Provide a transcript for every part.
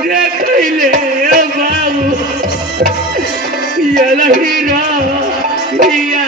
देखले बाबू ये हीरा हिया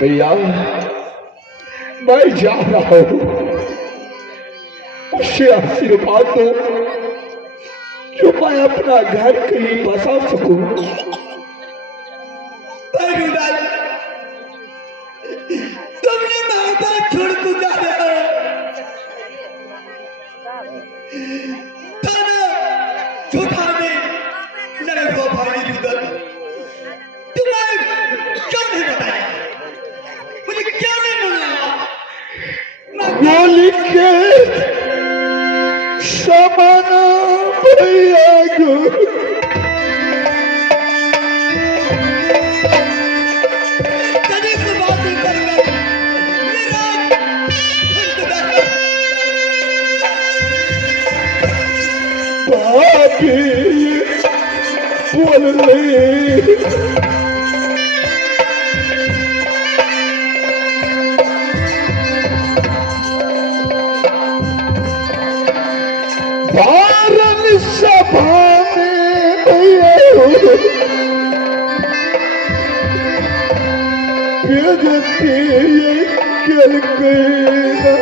भैया मैं जा रहा हूं, उसे आशीर्वाद दो जो मैं अपना घर कहीं बसा सकूं। तुमने महाभारत छोड़ को जा रहा है छोटा में नरक को भाई रुदल तुम्हारे क्यों नहीं बताया, मुझे क्या नहीं बताया। गोली के समान भैया गो कभी से बात नहीं करना भाभी बोल ले भारत सभा में बेजती कर गया।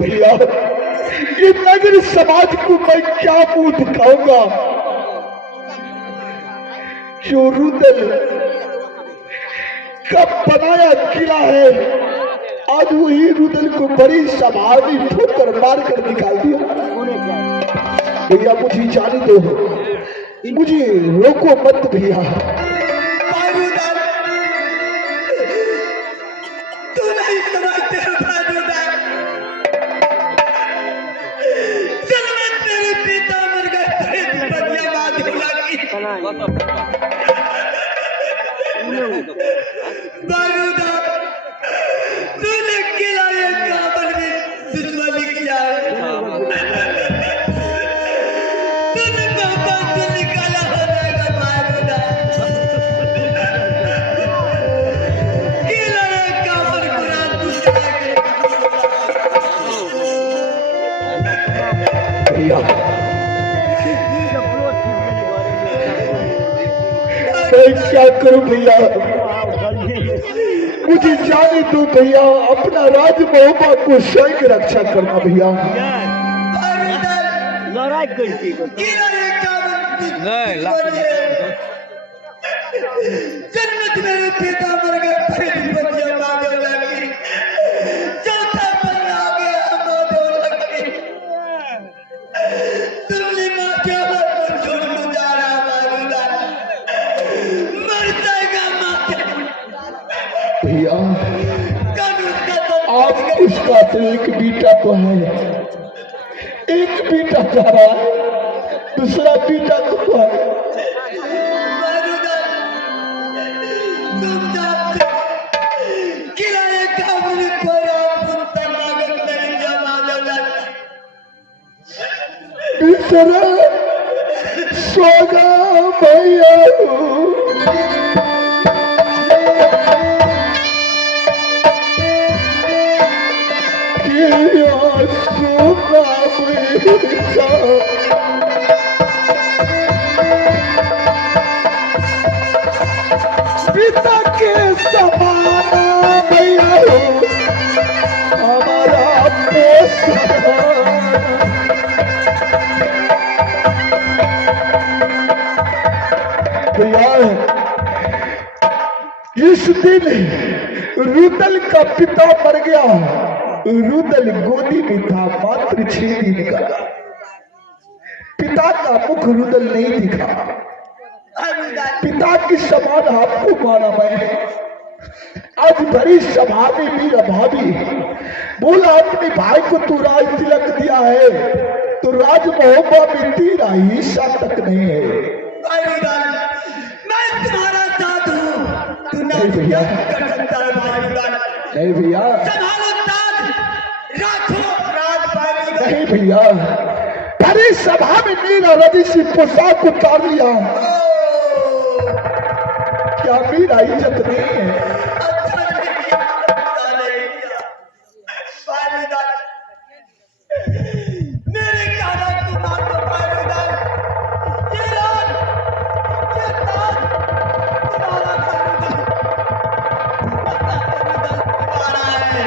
भैया ये नगर समाज को मैं क्या मुंह दिखाऊंगा, जो रुदल कब बनाया किला है, आज वही रुदल को बड़ी समाधि ठोकर मार कर निकाल दिया। भैया मुझे जाने दो, मुझे रोको मत भैया। बारूदा तूने किला ये काबल में दुश्मनी किया है, तूने बाबा से निकाला हो जाएगा बारूदा। किला ये काबल कुरान दुश्मन भैया मैं क्या करूं भैया, मुझे जाने दो भैया, अपना राज महोबा को स्वयं रक्षा करना भैया। नाराज करती नहीं जन्नत मेरे पिता मर गए, पहली बच्चियां माधव लगी, चौथा पन आ गया माधव लगी। तुमने माँ के पर छोड़ जा रहा मारूदान, मर जाएगा माँ। भैया कानून का तो आप उसका तो एक बेटा तो है, एक बेटा जा रहा है, दूसरा बेटा तो है। तुम जानते हो किराए का मुझे पर आप लागत नहीं जमा लगा दूसरा सोगा भैया सोगा पिता के समान भैया हो हमारा भैया। इस दिन रुदल का पिता मर गया। रुदल गोदी में था मात्र 6 दिन का। पिता का मुख रुदल नहीं दिखा। पिता की समान आपको माना मैं। आज बड़ी सभा में मेरा भाभी बोला अपने भाई को तू राज तिलक दिया है तो राज महोबा में तेरा हिस्सा तक नहीं है। मैं तुम्हारा साथ हूँ, तू नहीं भैया कर सकता है भाईजान। नहीं भैया संभालो ताज, राखो राज भाईजान। नहीं भैया बड़ी सभा में मेरा रजिसी पोशाक उतार लिया, क्या मेरा इज्जत नहीं है? अच्छा नहीं किया, अच्छा नहीं किया। भाईजान, मेरे कहना की बात तो भाईजान, ये राज, ये ताज तुम्हारा भाईजान, तुम्हारा है।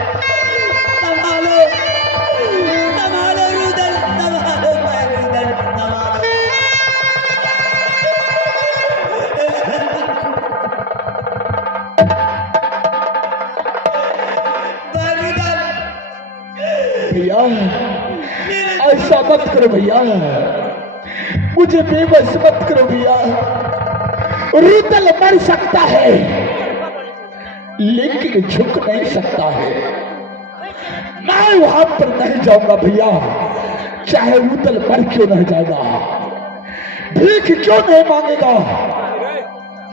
संभालो, संभालो रुदल, संभालो भाईजान, संभालो। भैया ऐसा मत करो भैया, मुझे बेबस मत करो भैया। रुदल मर सकता है लेकिन झुक नहीं सकता है। मैं वहां पर नहीं जाऊंगा भैया, चाहे रुदल मर क्यों नहीं जाएगा, भीख क्यों नहीं मांगेगा,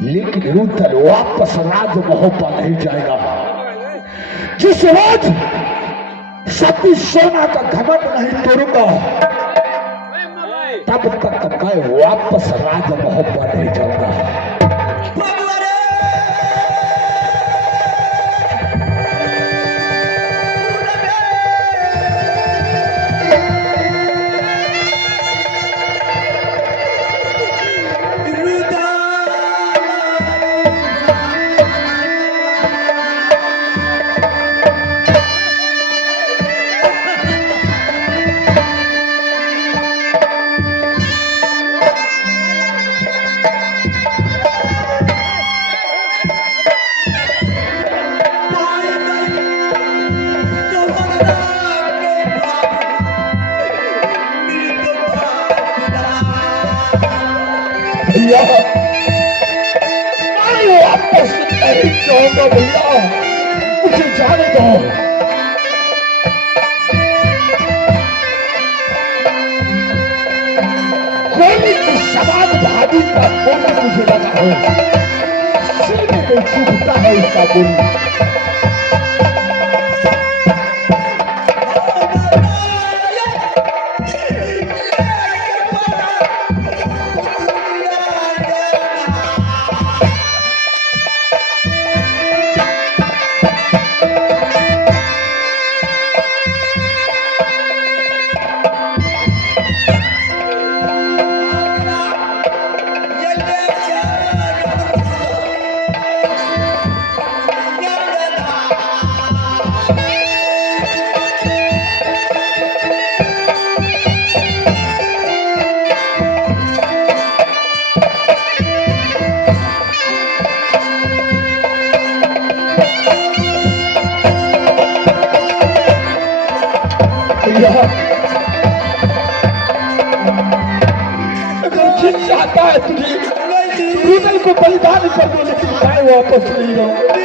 लेकिन रुदल वापस राज महोबा नहीं जाएगा। जिस रोज सती सोना का घमंड नहीं तोड़ूंगा तब तक मैं वापस राज महोबा नहीं जाऊंगा। भैया मैं वापस नहीं जाऊंगा भैया, मुझे जाने दो। गोली की सवाल भाभी का गोली मुझे लगा है, सीने में चुभता है इसका गोली। भैया अगर जिन चाहता है तुझे रुदल को बलिदान कर दो, लेकिन मैं वापस नहीं जाऊंगा।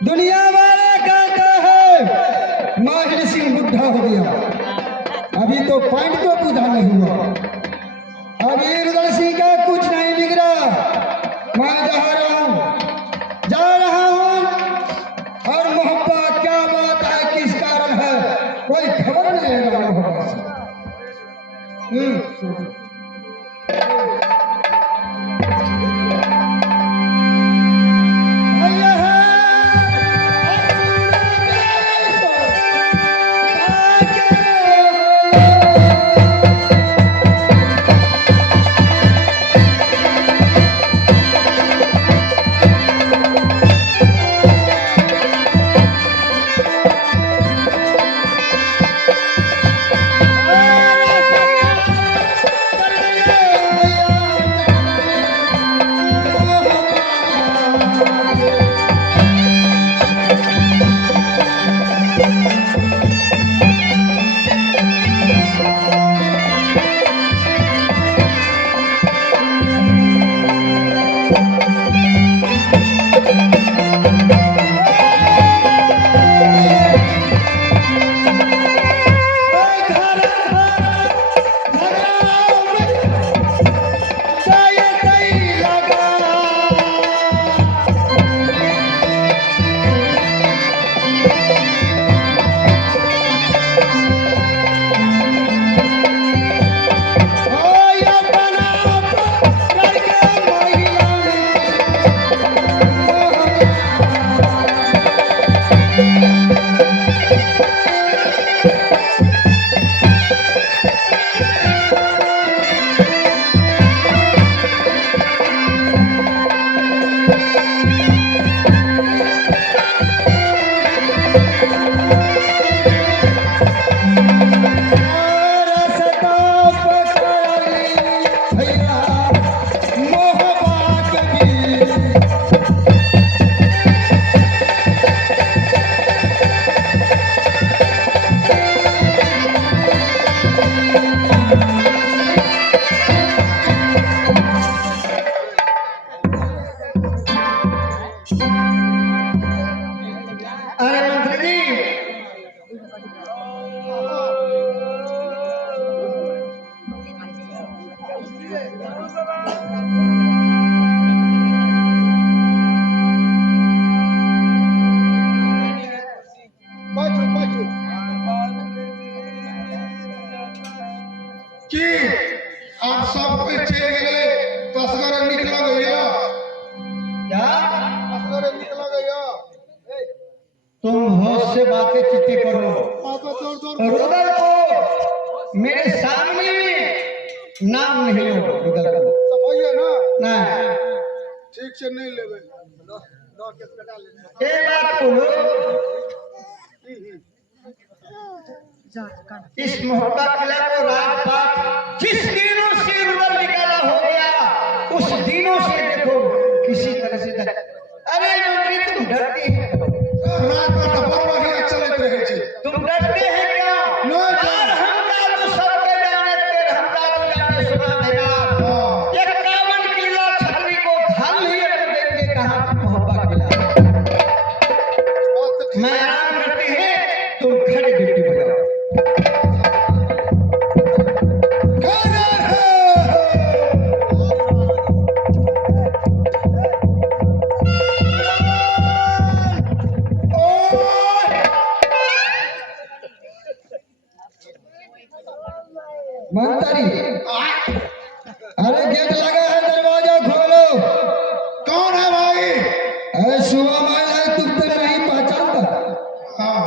दुनिया वाले कहते हैं माहिर सिंह बुढ़ा हो गया, अभी तो पॉइंट तो पूरा नहीं हुआ। अभी रुदल सिंह का कुछ नहीं बिगड़ा। मैं जा रहा हूँ और मोहब्बत क्या बात है, किस कारण है, कोई खबर नहीं है मोहब्बत से। कि आप सब पीछे गए तस्कर निकला गया क्या तस्कर निकला गया तुम होश से बातें चिट्ठी करो। पापा जोर रुदल को मेरे सामने नाम नहीं लो। रुदल को सफाई है ना नहीं, ठीक से नहीं लेवे ये बात बोलो, इस मोहब्बत किला को रात रात जिस दिनों से रुदल निकाला हो गया उस दिनों से देखो किसी तरह से अरे मंत्री तुम डरती है, रात भर तो बरवाही चलते रहे छे तुम डरते हैं क्या? यार हम का तो सबके जाने तेरे हम का तो जाने सुना देगा। ये 51 किला छतरी को ढाल लिए तो देंगे कहां मोहब्बत किला। मैं आराम करती है, तुम खड़े ड्यूटी बजाओ। मंत्री अरे गेट लगा है, दरवाजा खोलो। कौन है भाई अरे सुबह महिला तुम तो नहीं पहचानता। हाँ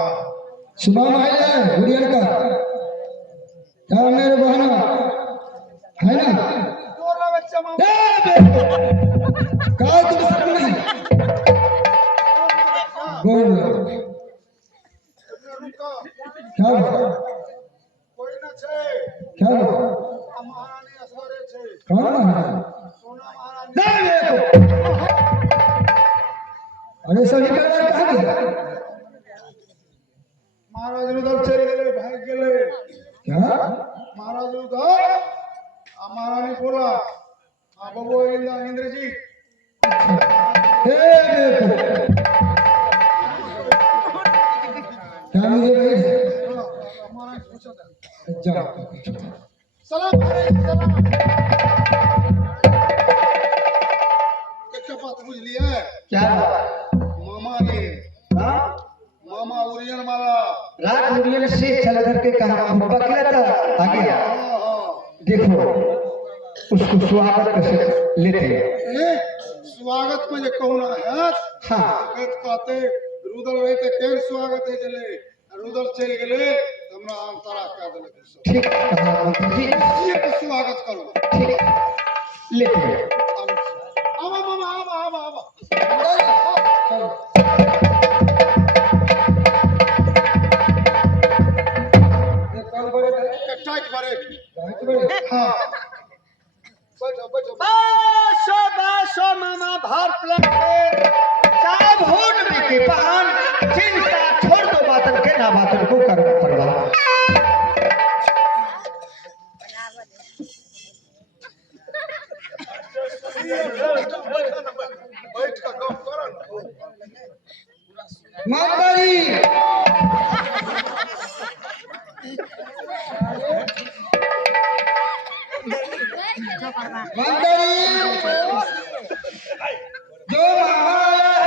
सुबह महिला है गुड़िया का क्या मेरे बहना है ना? कहा तुम शर्म नहीं बोल क्या हुआ? कोई ना छे क्या हुआ? महारानी असरे छे कौन है? सोना महारानी नहीं देखो अरे सभी परिवार कहाँ गया? महाराज रुदल चले गेले भाग गेले क्या महाराज रुदल महारानी बोला बाबू इंद्र जी हे देखो जाओ सलाम सलाम। एक बात बुझ लिया क्या मामा ने हाँ? मामा उरियन वाला रात उड़ियल से चल करके कहा बकला था आ गया। देखो उसको स्वागत कैसे लेते हैं। स्वागत में जे कहना है हाँ कहते रुदल रहे थे केन स्वागत है चले रुदल चल गए हमरा आम तारा कह देले ठीक कहा मंत्री जी। ये को स्वागत करो ठीक लेते हैं। आवा मामा आवा आवा आवा चलो ये कौन बड़े टाइट मारे बड़े हां बैठो बैठो बासो बासो मामा भर प्लेट चाय भूट में के पान चिंता छोड़ दो बातन के ना बातन को करो परवाह। बैठ का गप करो मंत्री जो महाराया है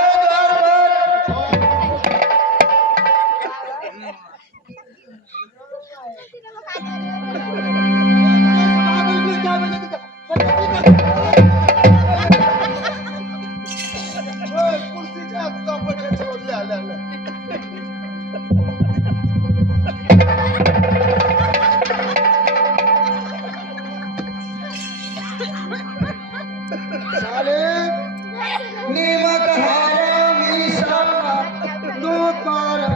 द्वार कुर्सी का तो बैठे छोड़ ले ले साले नीमक हारा मीसा दो पारा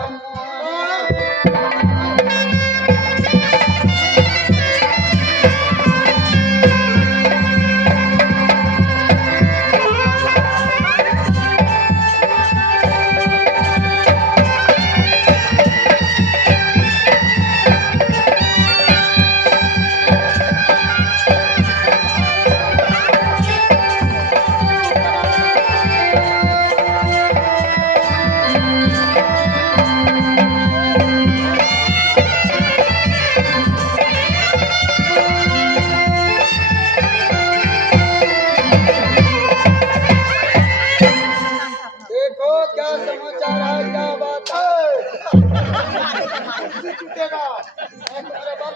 देखो क्या समाचार है क्या बात है। कुर्सी टूटेगा मेरा बाप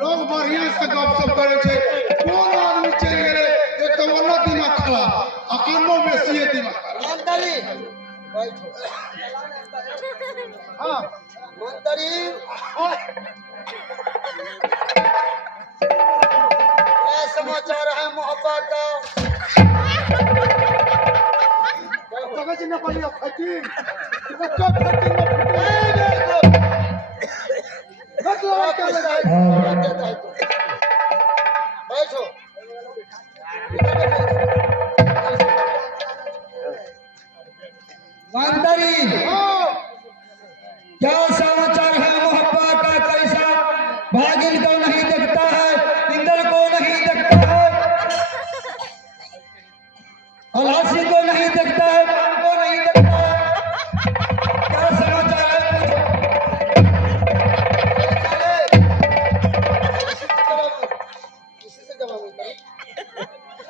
लोग बढ़िया से गपशप करे छे कौन आदमी चल गेले एक तो वाला दिमाग खराब आ अन्नो में सीए दिमाग खराब मंत्री बैठो हां मंत्री क्या समाचार है मोहब्बत का। समझ न पालियो फकीर बच्चा फकीर न मतलब क्या लगा बैठो मंत्री क्या समाचार है मोहब्बत का कैसा। भागिन को नहीं देखता है इंद्र को नहीं देखता है अलासी को नहीं देखता है राम को नहीं देखता है। क्या समाचार है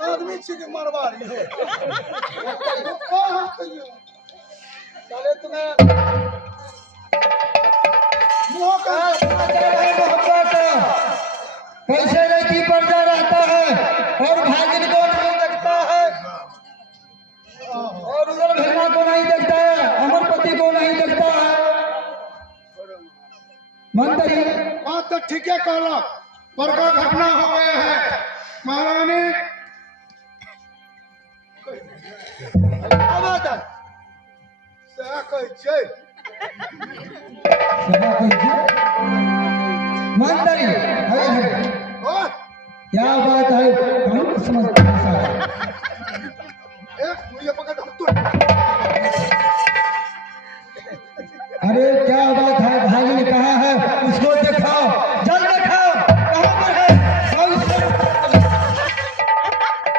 आदमी छिके मारवारी हो कहां कहियो चले तुम्हें मुंह का कैसे लड़की पर्दा रहता है और भागिन को नहीं देखता है और उधर भेड़ना को नहीं देखता है अमरपति को नहीं देखता है। मंत्री बात तो ठीक है कहला बड़का घटना हो गया है महारानी आवाज से कह छै मंत्री और क्या बात है कौन समझता है सारा? एक मुझे पकड़ हम तो अरे क्या बात है भागिन कहाँ है उसको दिखाओ जल्द दिखाओ कहाँ पर है आओ इसको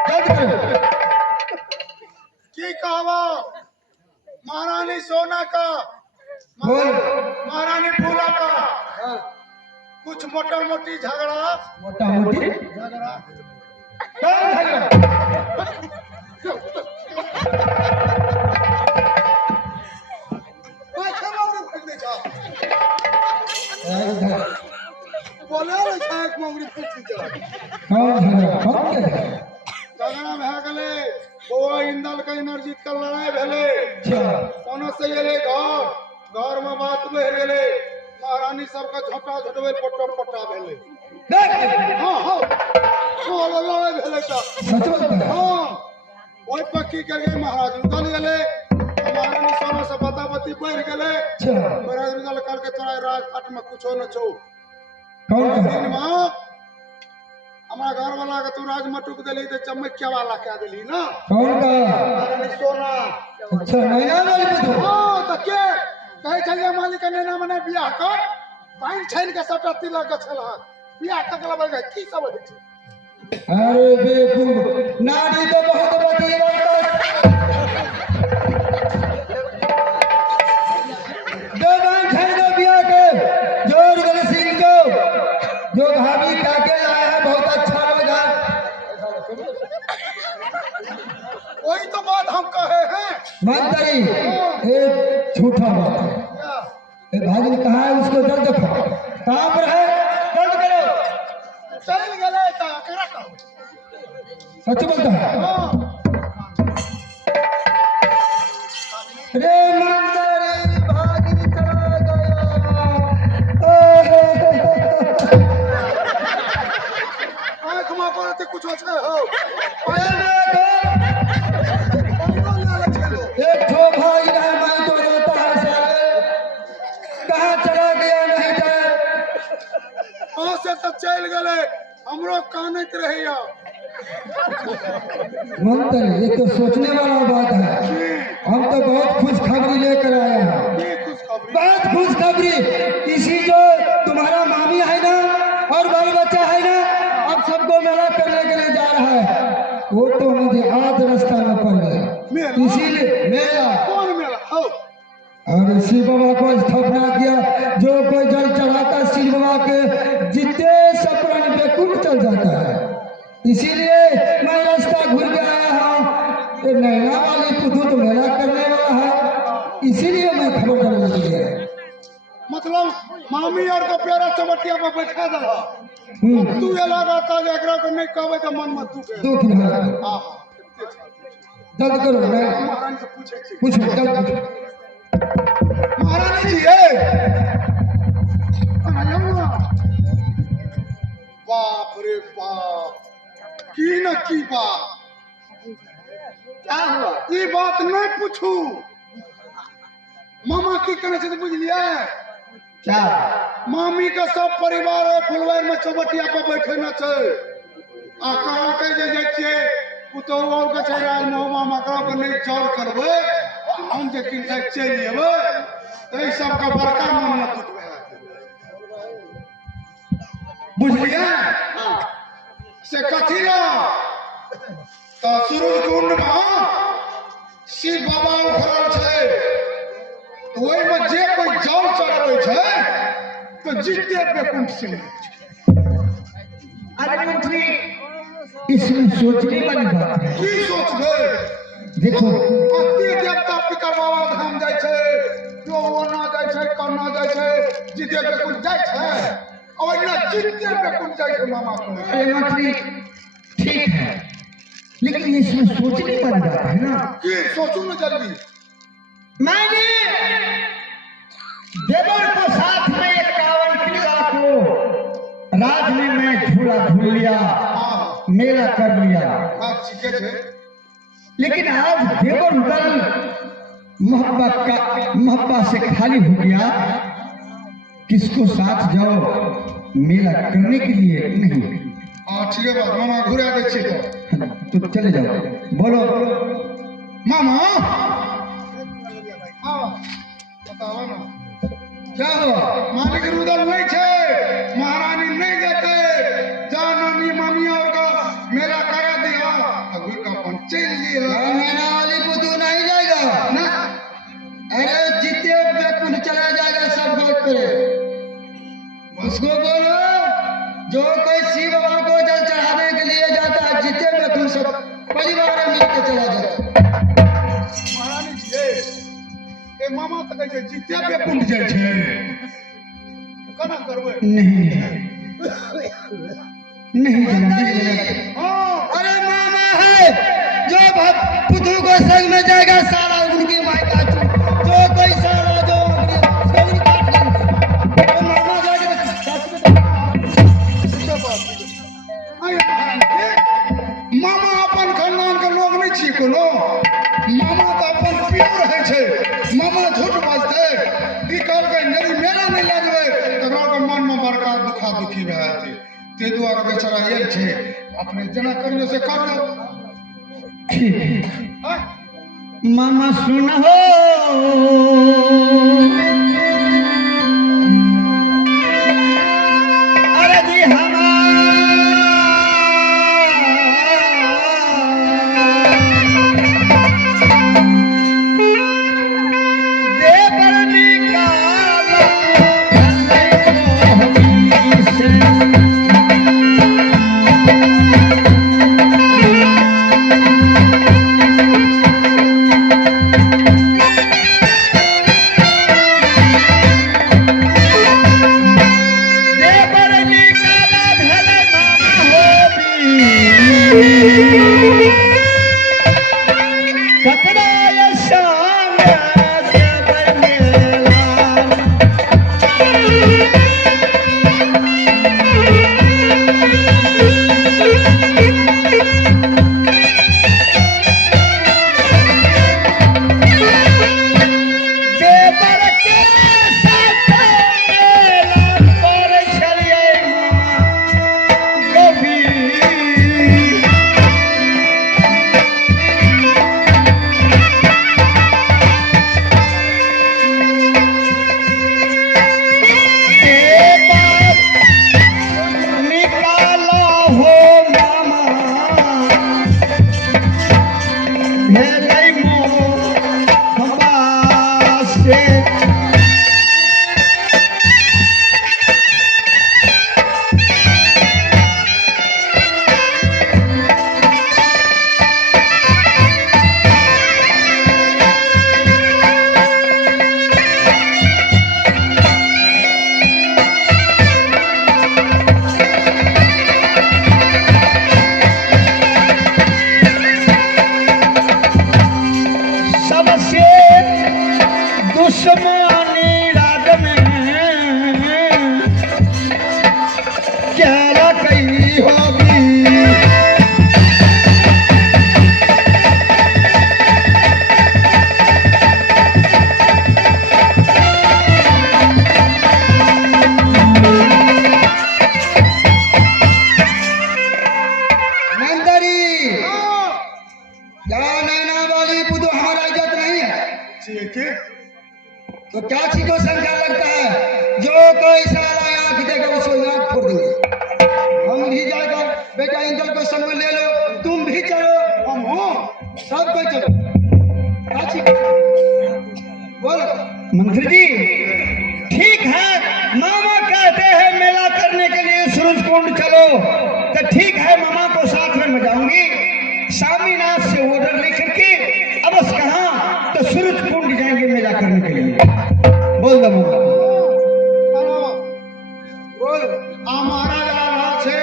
जल्द करो। की कहवा महारानी सोना का मोटा मोटी कौन झगड़ा? बोले छाक मंगरी फूट जा कौन झगड़ा? कौन के झगड़ा? झगड़ा भए गेलै ओ इंदल के एनर्जी के लड़ाई भेलै अच्छा कोनो से गेलै घर में बात बढ़ गेलै महारानी सबके झोटा झोटवे पट्टा भेलै देख हाँ हाँ लड़ाई भेलै त सच बोलता है हाँ ओइ पर की कर गए महाराज उतल गेलै महारानी सोना से बताबती बढ़ गेलै अच्छा महाराज उतल करके तोरा राजपाट में कुछो न छौ कौन दिन का? में हमारा घर वाला के तू राज मटुक देली तो चमकिया वाला कह देली ना कौन का? महारानी सोना अच्छा नैना वाली बुद्धू हाँ तो के कहे छलिए मालिक नैना मने बियाह कर पाइन छाइन के सबटा तिलक गछल बियाह तकला बल गए की सब होइ छै अरे बेवकूफ नारी तो बहुत बड़ी दो बार छड़ दो बिया के जोर गल सिंह को जो भाभी काके लाया है बहुत अच्छा लगा वही तो बात हम कहे हैं बात करी एक झूठा बात है भाभी ने कहा है उसको जल्द देखो कहाँ पर है जल्द करो चल गेले त एकरा कहू सच बोलता है हां रे मंदरी भागी चला गया आंख में पड़ते कुछ छै हो एक ठो भाई रहा मैं तो रोता है साले कहाँ चला गया नहीं जाए हां से त चल गेले हमरो कानत रहिया मंत्री ये तो सोचने वाला बात है हम तो बहुत खुशखबरी लेकर आए हैं की खुशखबरी बहुत खुशखबरी इसी जो तुम्हारा मामी है ना और बाल बच्चा है ना अब सबको मेला करने के लिए जा रहा है वो तो मुझे आध रास्ता में पड़ गया मेला? इसीलिए मेला कौन मेला हो और शिव बाबा को स्थापना किया जो कोई जल चढ़ाता शिव बाबा के जितने सपरन बेकुल चल जाता है इसीलिए मैं रास्ता घूर के आया हूँ ये नैना वाली पुतू तो मेला करने वाला है इसीलिए मैं खबर डालने के लिए आया। मतलब मामी और को प्यारा चमटिया पर बैठा दला तू ये लगाता जे एकरा को नहीं कहबे त मन में दुख है दुख ना आहा जल्द करो मैं महारानी से पूछे छी पूछो जल्द पूछो महारानी जी ए अनयम्मा बाप रे बाप की न की बात क्या हुआ ये बात नहीं पूछू मामा की कहने से तो बुझ लिया क्या मामी का सब परिवार है फुलवार में चौबटिया पर बैठे न छे आ कहो के जे जाइ छिए पुतहु और के छै राज मोहमा मकरा को नहीं चौर करबे हम जे किन से चल जेबे तई सब का बड़का मन में दुख बुझलिए से कथी ला तो सूरज कुंड में शिव बाबा उखड़ल छै तो ओहि में जे कोई जल चढ़ावे छै तो जीते पे कुंड से अरे मंत्री इसमें सोचने वाली बात है की सोच गए देखो अति देवता पितर बाबा धाम जाय छै जो ओना जाय छै कन्ना जाय छै जीते पे कुंड जाय छै और ना जीते पे कुंड जाय छै मामा को अरे मंत्री ठीक है लेकिन इसमें सोचने वाली बात है ना की सोचू न जल्दी मैंने देवर को साथ में 51 किला को राज में मैं झूला झूल लिया हां मेला कर लिया बात ठीक है लेकिन आज देवर दल मोहब्बत से खाली हो गया किसको साथ जाओ मेला करने के लिए नहीं हां ठीक है बात मामा घुरा दे छी तो चले जाओ बोलो मामा हां बताओ ना क्या हुआ मालिक रुदल नहीं छे महारानी नहीं देते जानी मामी और का मेला करा दिया अभी का पंचल लिया मैना वाली बुद्धू नहीं जाएगा ना अरे जीते पे कुछ चला जाएगा सब बात करे उसको बोलो जो कोई शिव बाबा कहै छै चित्ते पे कुंड जाइ छै केना करबै नहीं नहीं हां अरे मामा है जो पुतू को संग में जाएगा सारा उनकी माई का जो कोई सारा जो उंगली काट लेंगे तो मामा जाके मामा अपन खानदान के लोग नहीं छी कोनो मामा तो अपन प्योर रहै छै मामा झूठ बाजते ई कहलकै यदि मेला नहीं ले जेबै तकरा के मन में बड़का दुखा दुखी भए जेतै ते दुआरे बेचारा आयल छै अपने जेना करियो से कर लो मामा सुना हो अरे जी तो क्या चीज को शंका लगता है? जो कोई सारा आंख देगा उसको आंख फोड़ देंगे। हम भी जाएगा बेटा इंदल को संग में ले लो, तुम भी चलो, हम हो सब कोई चलो। क्या चीज बोलो मंत्री जी? ठीक है, मामा कहते हैं मेला करने के लिए सूरज कुंड चलो, तो ठीक है मामा को साथ में मैं जाऊंगी। स्वामीनाथ से ऑर्डर लेकर के अब कहाँ तो सूरज कुंड जाएंगे मेला करने के लिए। बोल दो मामा बोल। हमारा जा छे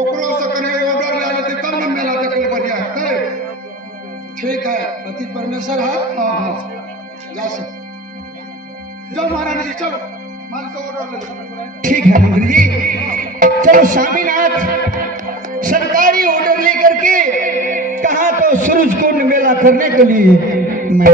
ओकरो से कने ऑर्डर ले लेते तब न मेला देखले बढ़िया हेतै। ठीक है, पति परमेश्वर है। हां जा सक जाओ महाराज जी, चलो मान से ऑर्डर ले। ठीक है मंत्री जी, चलो स्वामीनाथ सरकारी ऑर्डर लेकर के कहा तो सूरज कुंड मेला करने के लिए मैं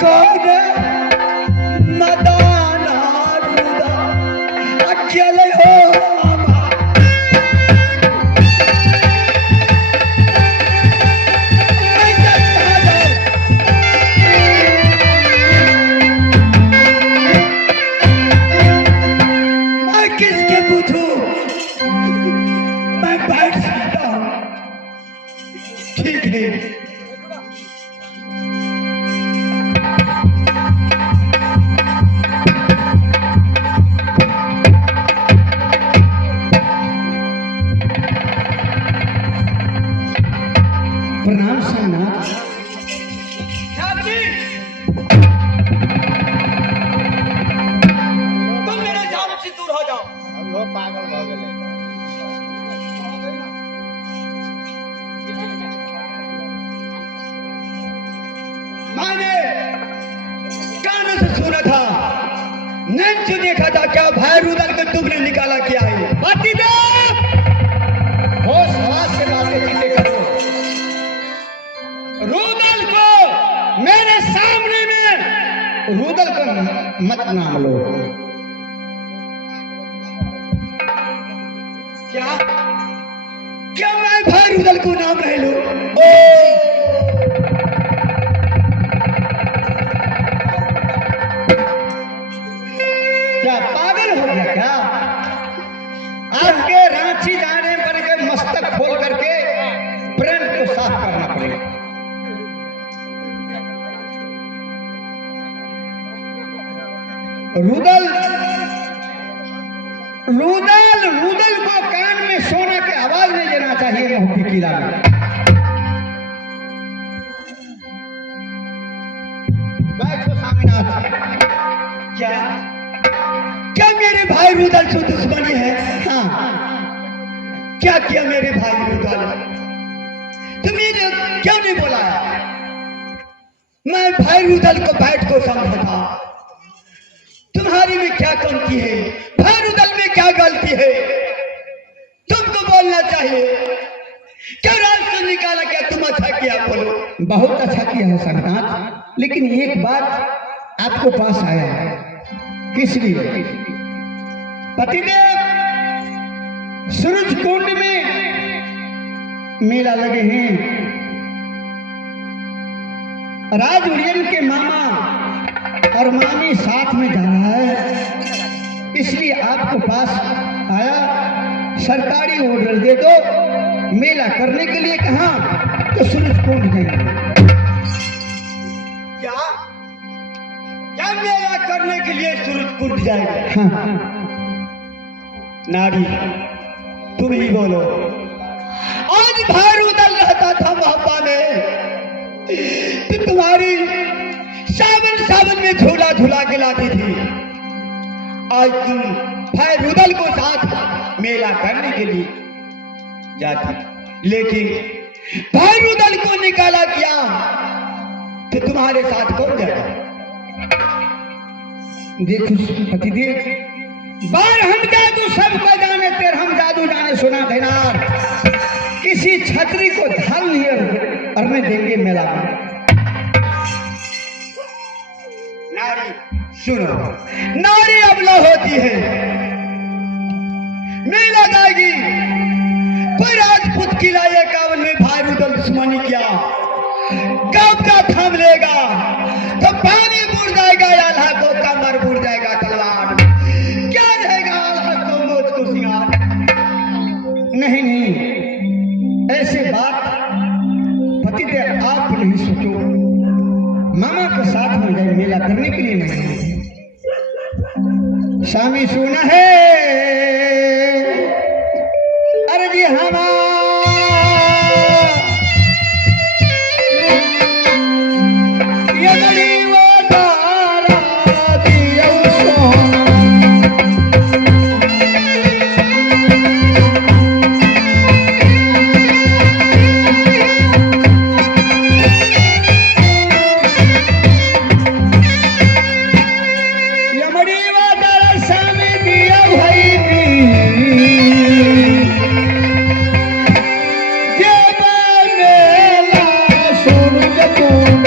कौन मदाना रुदा अकेले हो किसके पूछूं मैं बैठ सकता हूं ठीक है प्रणाम साईनाथ तुम मेरे जाम से दूर हो जाओ मैंने कानों से सुना था नैन से देखा था क्या भाई रुदल को तुमने निकाला क्या है होश हवास से बातें चीजें करो रुदल को मेरे सामने में रुदल को मत नाम लो क्या क्या मैं भाई रुदल को नाम नहीं लूं क्या पागल हो गया क्या आपके रांची जाने पर के मस्तक खोल करके प्रेम को साफ करना पड़ेगा रुदल रुदल रुदल को कान में सोना की आवाज नहीं देना चाहिए मोहब्बी किला में बैठो सामीनाथ क्या क्या मेरे भाई रुदल से दुश्मनी है हाँ क्या किया मेरे भाई रुदल तुमने क्यों नहीं बोला मैं भाई रुदल को बैठ को समझा था तुम्हारी में क्या कमती है भाई रुदल में क्या गलती है तुमको बोलना चाहिए क्या रास्ता निकाला क्या तुम अच्छा किया बोलो बहुत अच्छा किया है सरनाथ लेकिन एक बात आपको पास आया है किस लिए पतिदेव सूरज कुंड में मेला लगे हैं राज उड़ियन के मामा और मामी साथ में जा रहा है इसलिए आपको पास आया सरकारी ऑर्डर दे दो मेला करने के लिए कहा तो सूरज कुंड जाएंगे क्या क्या मेला करने के लिए सूरज कुंड जाएगा हाँ। नारी तुम ही बोलो आज भाई रुदल रहता था मोहब्बा में तो तुम्हारी सावन सावन में झूला झूला के लाती थी आज तुम भाई रुदल को साथ मेला करने के लिए जाती लेकिन भाई रुदल को निकाला क्या तो तुम्हारे साथ कौन जाएगा देखो पतिदेव बार हम जादू सबको जाने तेर हम जादू जाने सुना देना किसी छतरी को धल नहीं अरने देंगे मेला में नारी सुनो नारी अबला होती है मेला जाएगी कोई राजपूत किला एकावन में भाई रुदल दुश्मनी किया कब का थाम लेगा तो पानी बुड़ जाएगा आल्हा को कमर बुड़ जाएगा तलवार क्या रहेगा आल्हा को मौत को सिंगार नहीं नहीं ऐसे बात पतिदेव आप नहीं सोचो मामा के साथ में गए मेला करने के लिए नहीं स्वामी सुना है अरे जी हमारा सूरज कुंड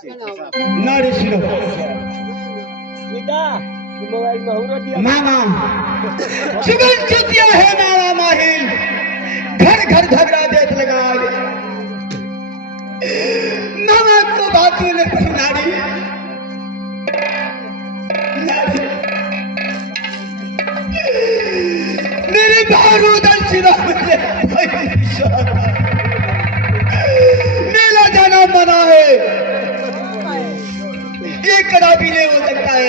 नारी सुनो मामा सुगन चुतिया है नारा माहिल घर घर झगड़ा देख लगा मामा को बात ने नारी नारी मेरे बारूदल सिरा मेरा जाना मना है ये कदा भी नहीं हो सकता है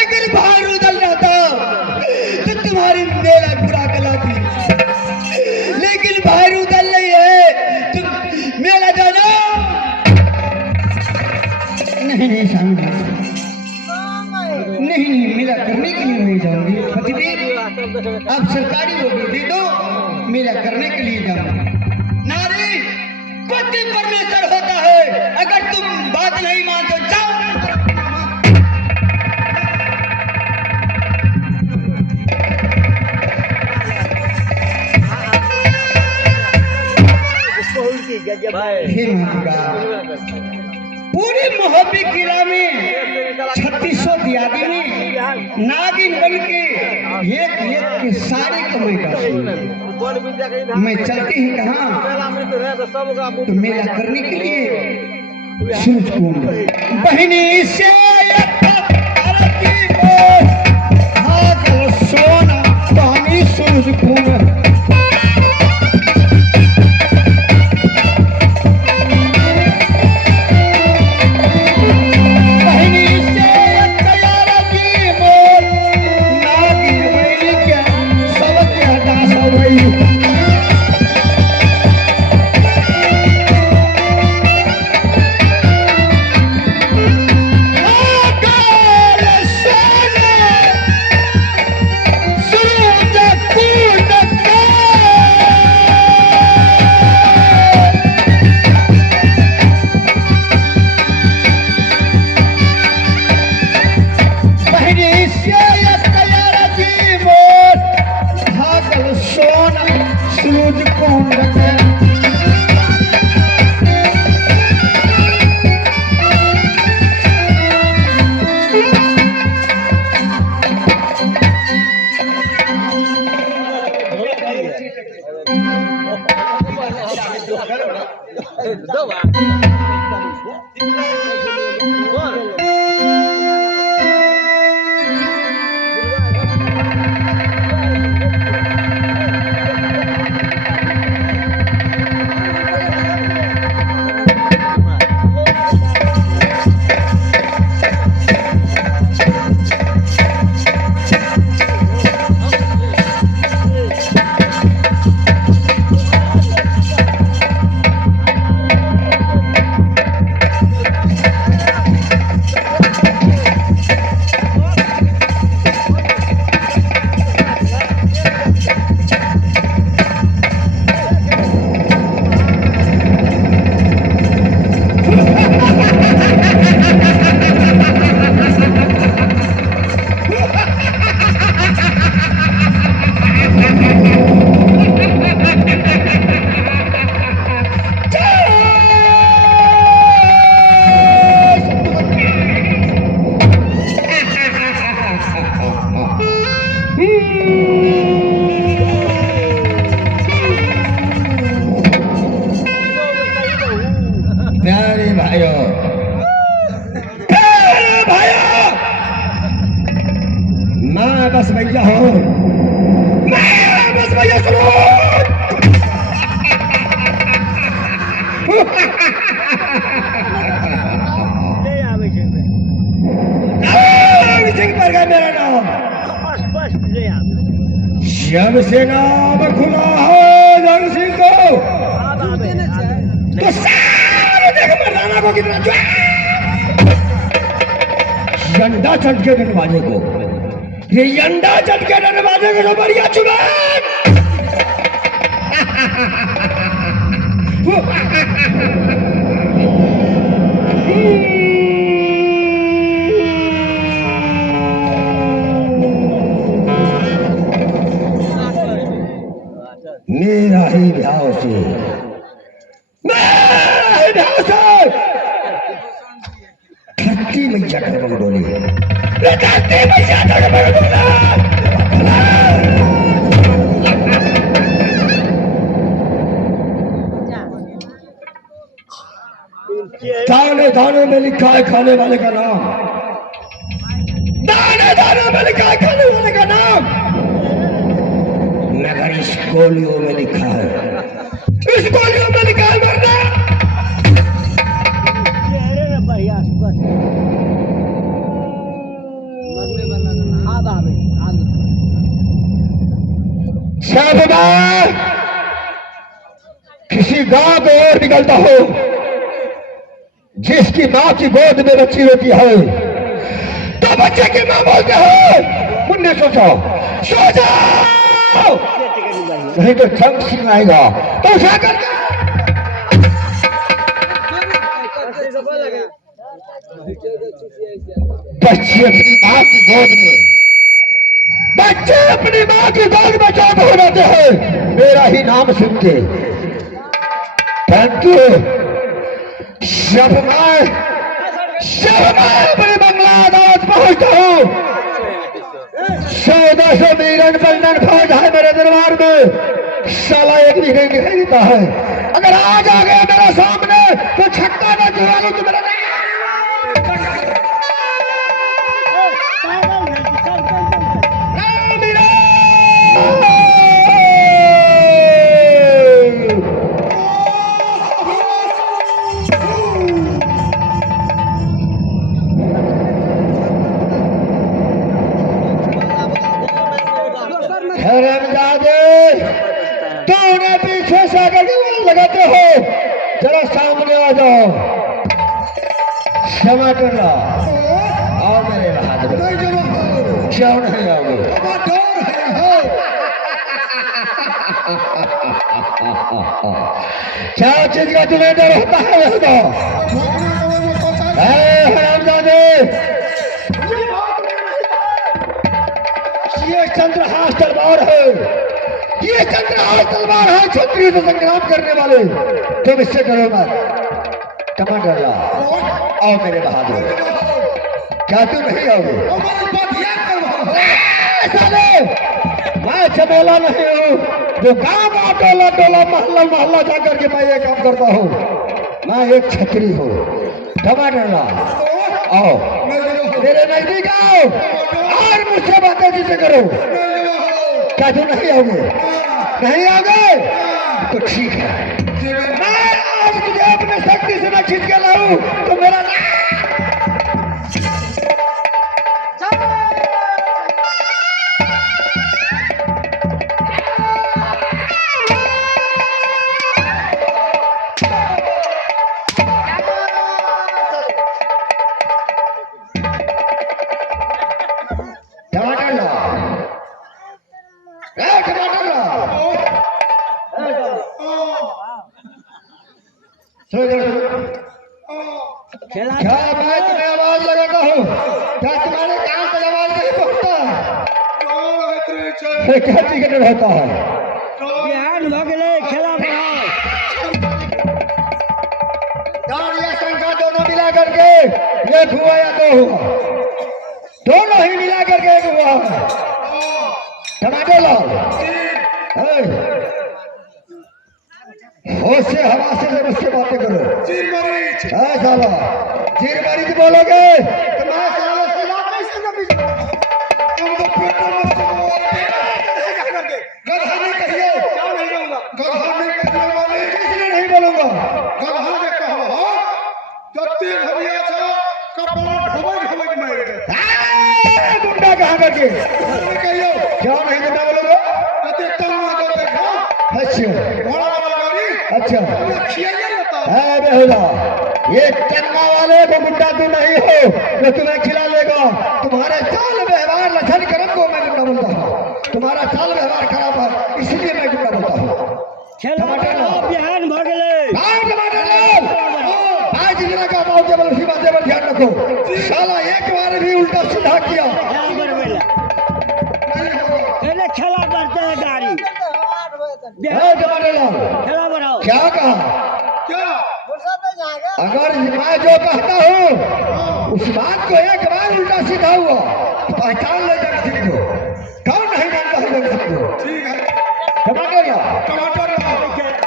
अगर बाहर उदल रहता तो तुम्हारी मेरा बुरा गलाती लेकिन बाहर उदल नहीं है तुम मेरा जाना नहीं शामिल नहीं मेरा करने के लिए नहीं जाऊंगी पतिदेव आप सरकारी नौकरी दे दो मेरा करने के लिए जाऊंगी नारी पति परमेश्वर होता है अगर तुम बात नहीं मानते जाओ पूरी मोहब्बी किला में 3600 दियादी में नागिन बन के एक के सारे कमाई मैं चलती ही कहा तो मेरा करने के लिए सूरज कुंड बहनी से सोना पानी सूरज कुंड बस भैया हो बस भैया सुनो सिंह पर गया मेरा नाम जब से नाम खुला है जन सिंह को तो सारे देख मर्दाना को कितना झंडा चटके दरवाजे को ये अंडा चटके दरवाजे को जो बढ़िया चुनाव मेरा ही ध्यान से धरती मैया डगमग डोली, धरती मैया डगमग डोला। दाने दाने में लिखा है खाने वाले का नाम, दाने दाने में लिखा है खाने वाले का नाम, मगर इस गोलियों में लिखा है, इस गोलियों में लिखा है मरना। शाहबाज किसी गांव को और निकलता हो जिसकी माँ की गोद में बच्ची होती है तो बच्चे की माँ बोलते हो मुन्ने सो जाओ, सो जाओ, नहीं तो जंग सिंह आएगा तो उठा कर बच्चे अपनी माँ की गोद में, बच्चे अपनी माँ की गोद में चौक हो जाते हैं मेरा ही नाम सुन के। परंतु जब मैं अपने बंगला अदालत पहुंचता हूँ, 100-200 मीरन बंधन फौज है मेरे दरबार में, साला एक भी नहीं दिखाई देता है। अगर आज आ गया मेरा सामने तो छक्का ना जुड़ा लो तो मेरा तूने पीछे से आकर के लगाते हो, जरा सामने आ जाओ, क्षमा करना। आओ मेरे हाथ में, क्यों नहीं आओगे? क्या चीज का तुम्हें डर होता है? हरामजादे, ये चंद्रहास तलवार है, ये चंद्रहास तलवार है, क्षत्रिय से संग्राम करने वाले। तुम इससे डरो मत, टमाटर ला, आओ मेरे बहादुर। क्या तुम नहीं आओगे? मैं चमेला नहीं हूँ जो गाँव टोला टोला मोहल्ला मोहल्ला जाकर के मैं ये काम करता हूँ। मैं एक छतरी हूँ। टमाटर ला, आओ मेरे नजदीक आओ और मुझसे बातें जिसे करो। क्या तुम नहीं आओगे? नहीं आओगे तो ठीक है, मैं आज तुझे अपने शक्ति से मैं खींच के लाऊं तो मेरा क्या मैं तुम्हें आवाज लगाता हूँ, क्या तुम्हारे कान तक आवाज नहीं पहुंचता? क्या टिकट रहता है? खेला या शंका दोनों मिला करके एक हुआ या दो हुआ, दोनों ही मिला करके एक हुआ है। टमाटर लाओ, होश से हवा से मुझसे बातें करो। साला जीर मरीज बोलोगे तो मैं साला सीधा कैसे तुम तो पेटों में गधा नहीं कहिए, क्या नहीं बोलूंगा, गधा नहीं कहने वाले किसने नहीं बोलूंगा, गधा ने कहा हो जत्ती भरिया था कपड़ा ढोबे ढोबे मार गए। गुंडा कहां करके कहियो, क्या नहीं गुंडा बोलोगे? जत्ती तंगा को देखो। अच्छा घोड़ा वाला गाड़ी, अच्छा है बेहुदा, ये टन्ना वाले को गुंडा तू नहीं हो जो तुम्हें खिला लेगा। तुम्हारे चाल व्यवहार लक्षण कर्म को मैं गुंडा बोलता हूँ, तुम्हारा चाल व्यवहार खराब है इसलिए मैं गुंडा बोलता हूँ। टमाटर लो, टमाटर लो, आज जितना का पाओ केवल उसी बातें पर ध्यान रखो। साला एक बार भी उल्टा सीधा किया खेला करते हैं गाड़ी, टमाटर लो, खेला बनाओ। क्या कहा? अगर मैं जो कहता हूँ उस बात को एक बार उल्टा सीधा हुआ पहचान ले जग सिंह को। कौन नहीं जानता है जग सिंह को? ठीक है, टमाटर लाओ। टमाटर लाओ।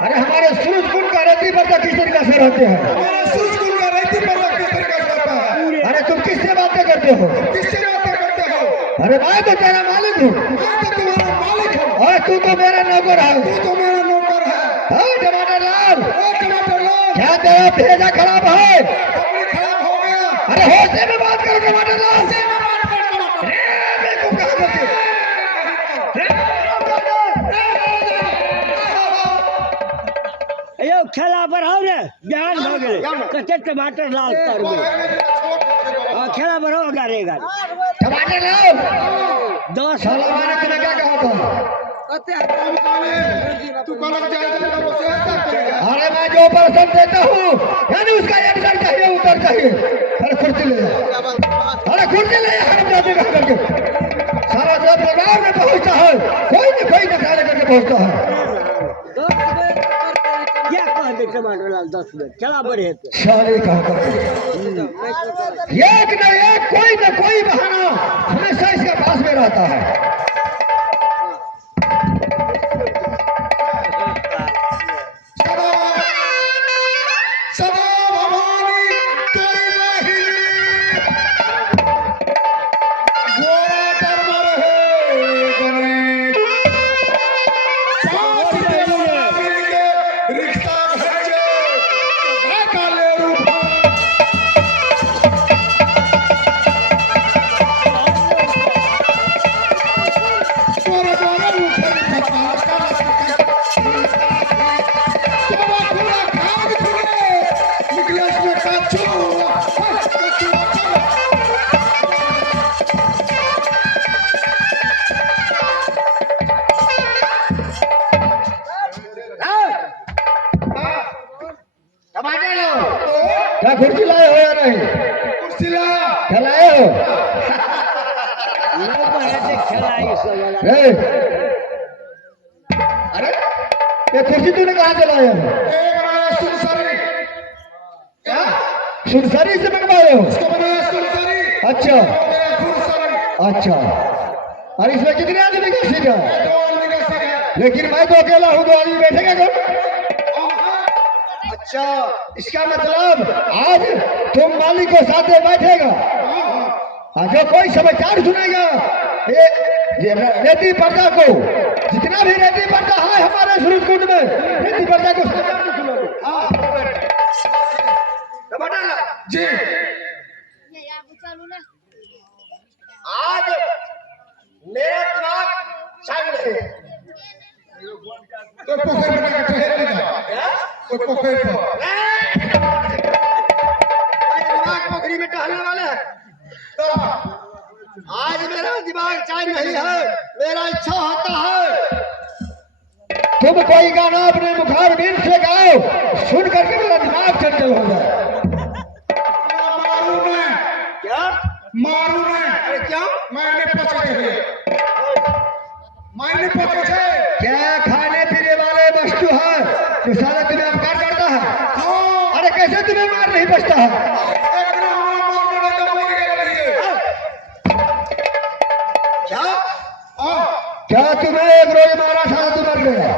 अरे हमारे सूरज कुंड का रेती पर किस तरीके से रहते हैं? हमारे सूरज कुंड का रेती पर किस तरीके से रहता है? अरे तुम किससे बातें करते हो? किससे बातें करते हो? अरे मैं तो तेरा मालिक हूँ। मैं तो तुम्हारा मालिक हूँ। और तू तो मेरा नौकर है। तू तो मेरा नौकर है। टमाटर लाल, टमाटर लाल, क्या तेरा भेजा खराब है? कपड़े खराब हो गया। अरे होशे में बात करो टमाटर लाल। बेवकूफ कहाँ करते हो? यो खेला बढ़ाओ ने ज्ञान हो गए कच्चे टमाटर लाल कर में। हाँ खेला बढ़ाओ डालेगा टमाटर लाओ। 10 साला मैंने तुम्हें क्या कहा था? तू कलक जाएगा वो से ऐसा करेगा। अरे मैं जो पर्सन देता हूँ यानी उसका एंसर चाहिए, उत्तर चाहिए। अरे कुर्सी ले जाओ। अरे कुर्सी ले जाओ। हम जाते कहाँ करके सारा जब लगाव में पहुँचता है कोई न कोई नकारे करके पहुँचता है। क्या कह दे टमाटर लाल 10 में खेला बढ़े तो साले कहा करते एक न एक कोई न कोई बहाना हमेशा इसके पास में रहता है। सदा भवानी तेरी वाहिनी गोरा धर्म रहे गणेश। पाँच देवता मिलके रिश्ता भेजे काले रूप। गोरा गोरा रूप टमाटर लो। क्या कुर्सी लाए हो या नहीं? कुर्सी लाया। क्या लाए हो? लोग बढ़े खेला ये सब वाला ए, अरे ये कुर्सी तूने कहाँ से लाया हो? एक बनाया सुनसरी। क्या? सुनसरी से मंगवाए हो? इसको बनाया सुनसरी। अच्छा हो गया सुनसरी। अच्छा। और इसमें कितने आदमी का सीट है? दो आदमी का सीट है। लेकिन मैं तो अकेला हूँ, 2 आदमी बैठेंगे कौन? हम हैं। अच्छा, इसका मतलब आज तुम मालिक को साथ में बैठेगा और जो कोई समाचार सुनेगा ये रेती पर्दा को, जितना भी रेती पर्दा है हमारे सूरज कुंड में, रेती पर्दा को समाचार तो सुनोगे। टमाटर ला। जी आज मेरा दिमाग शांत नहीं है। कोई पोखर में जाकर टहलेगा। कोई पोखर पर। दिमाग पोखरी में टहलने वाला है। तो आज मेरा दिमाग चाय नहीं है, मेरा इच्छा होता है तुम कोई गाना अपने मुखार बिन से गाओ, सुन करके मेरा दिमाग चंचल हो जाए। मारू मैं। क्या मारू मैं। अरे क्या मैंने पचे है। मैंने पचे है। क्या खाने पीने वाले वस्तु है जो सारा तुम्हें अपकार करता है? हाँ। अरे कैसे तुम्हें मार नहीं बचता है? एक दिन हमारा मारने लगा मर गया रहिए। क्या हाँ। क्या तुम्हें एक रोज मारा था तो मर गया,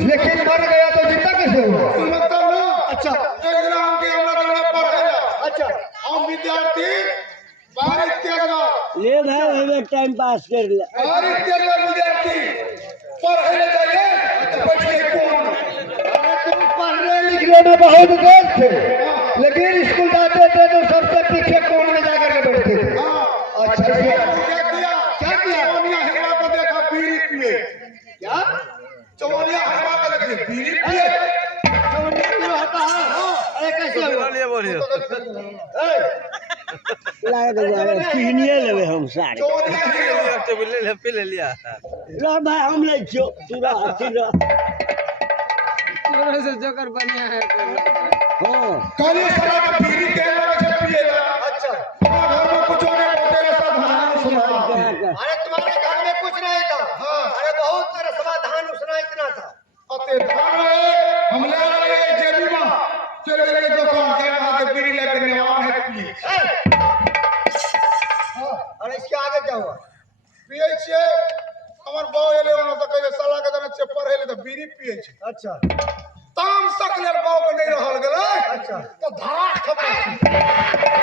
लेकिन मर गया तो जिंदा कैसे हुआ? सुनता ना। अच्छा एक दिन हम की हमला करना पड़ेगा। अच्छा हम विद्यार्थी बाहर इत्यागा। ले भाई हमें टाइम पास कर ले बाहर इत्यागा विद्यार्थी पढ़ने जाइए। बैठिए कौन? तुम पढ़ने लिखने में बहुत तेज थे, लेकिन स्कूल जाते थे तो सबसे पीछे कोण में जाकर के बैठते थे। हाँ। अच्छा क्या किया? क्या किया? चौनिया हिलवा को देखा बीड़ी पिए। क्या चौनिया हिलवा को देखा बीड़ी पिए। होता है? अरे कैसे हुआ? पीनिए लेवे हम सारे चौनिया हिलवा। लो भाई हम ले जो पूरा सीधा जोकर बढ़िया है हाँ काली सला का बीड़ी तेल में से पिएगा। अच्छा हमारे घर में कुछ होने को तेरा सावधान सुना। अरे तुम्हारे घर में कुछ नहीं था। हाँ। अरे बहुत तेरा समाधान उसना इतना था। अते धान है हम ले रहे हैं जेबी में चले गए दुकान के वहां के बीड़ी लेकर नेवान है पिए। क्या हुआ? पिए छे हमर बाऊ एले ओना त कहे साला के जना से पढ़े ले त बीड़ी पिए छे अच्छा ताम सक ले बाऊ के नहीं रहल गेले अच्छा तो धरा थप्पड़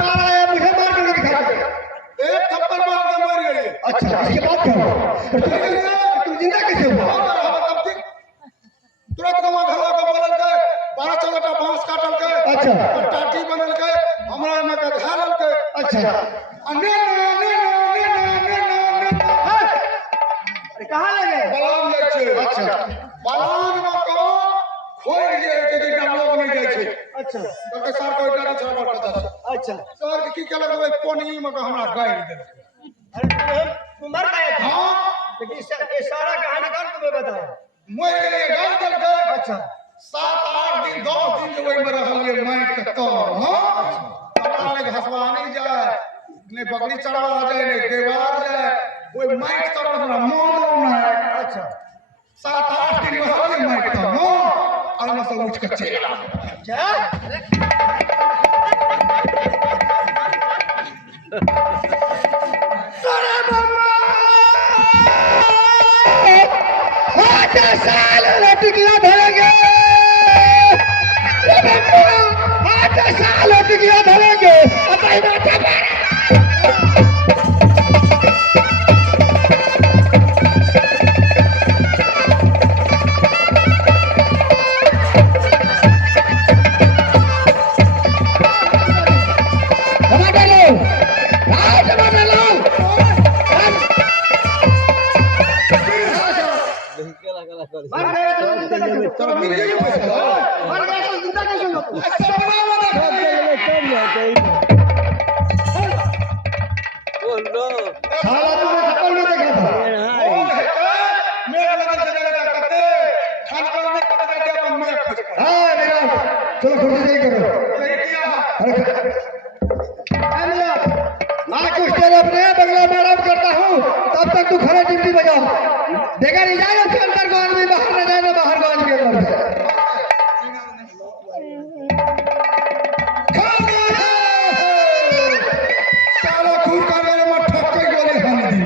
नारायण मुझे मार कर दिखा दो। एक थप्पड़ मार के मर गए अच्छा इसके बाद क्या हुआ? तुम जिंदा कैसे हुआ? तुरंत गवा घर का बोलल के 12-14 टा बांस काटल के अच्छा और टाटी बनल के हमरा में के घालल के अच्छा अने कहाँ लगे? बलान ले छे अच्छा बलान में को खोल जे जे लोग नहीं जाय छे अच्छा तो सर को इटा छड़ पड़ता छे अच्छा सर के की केलक ओइ पानी में के हमरा गाड़ दे अरे तुम मर गए थे? हां लेकिन ये सारा कहानी कौन तुम्हें बताया? मोर गेले गाड़ दल के अच्छा 7-8 दिन 10 दिन के ओइ में रहल ये माइट के तो हां हमरा ले घसवा नहीं जाए ने बकरी चढ़वा जाए ने देवार जाए ओइ माइट तर हमरा मोन ना अच्छा 7-8 दिन रहल ये माइट तो हां और मैं सब उठ के चला क्या? साल टिकिया धरेंगे 8 साल टिकिया धरेंगे मर गए तो जिंदा कैसे हो? तो मिल गई पैसा मर गए तो जिंदा कैसे हो? साला तुमने सपन में देखा था? मेरा लगन से जगह करते खान का नहीं पता करते अपन मैं कुछ हाँ मेरा चलो खुद से ही करो। किया अरे मैं कुछ देर अपने बंगला में आराम करता हूँ तब तक तू खड़े ड्यूटी बजा देखा नहीं जाए उसके अंदर को आदमी बाहर न जाए ना बाहर को आदमी अंदर जाए। साला खून का मेरे में ठोक के गोली खाने दी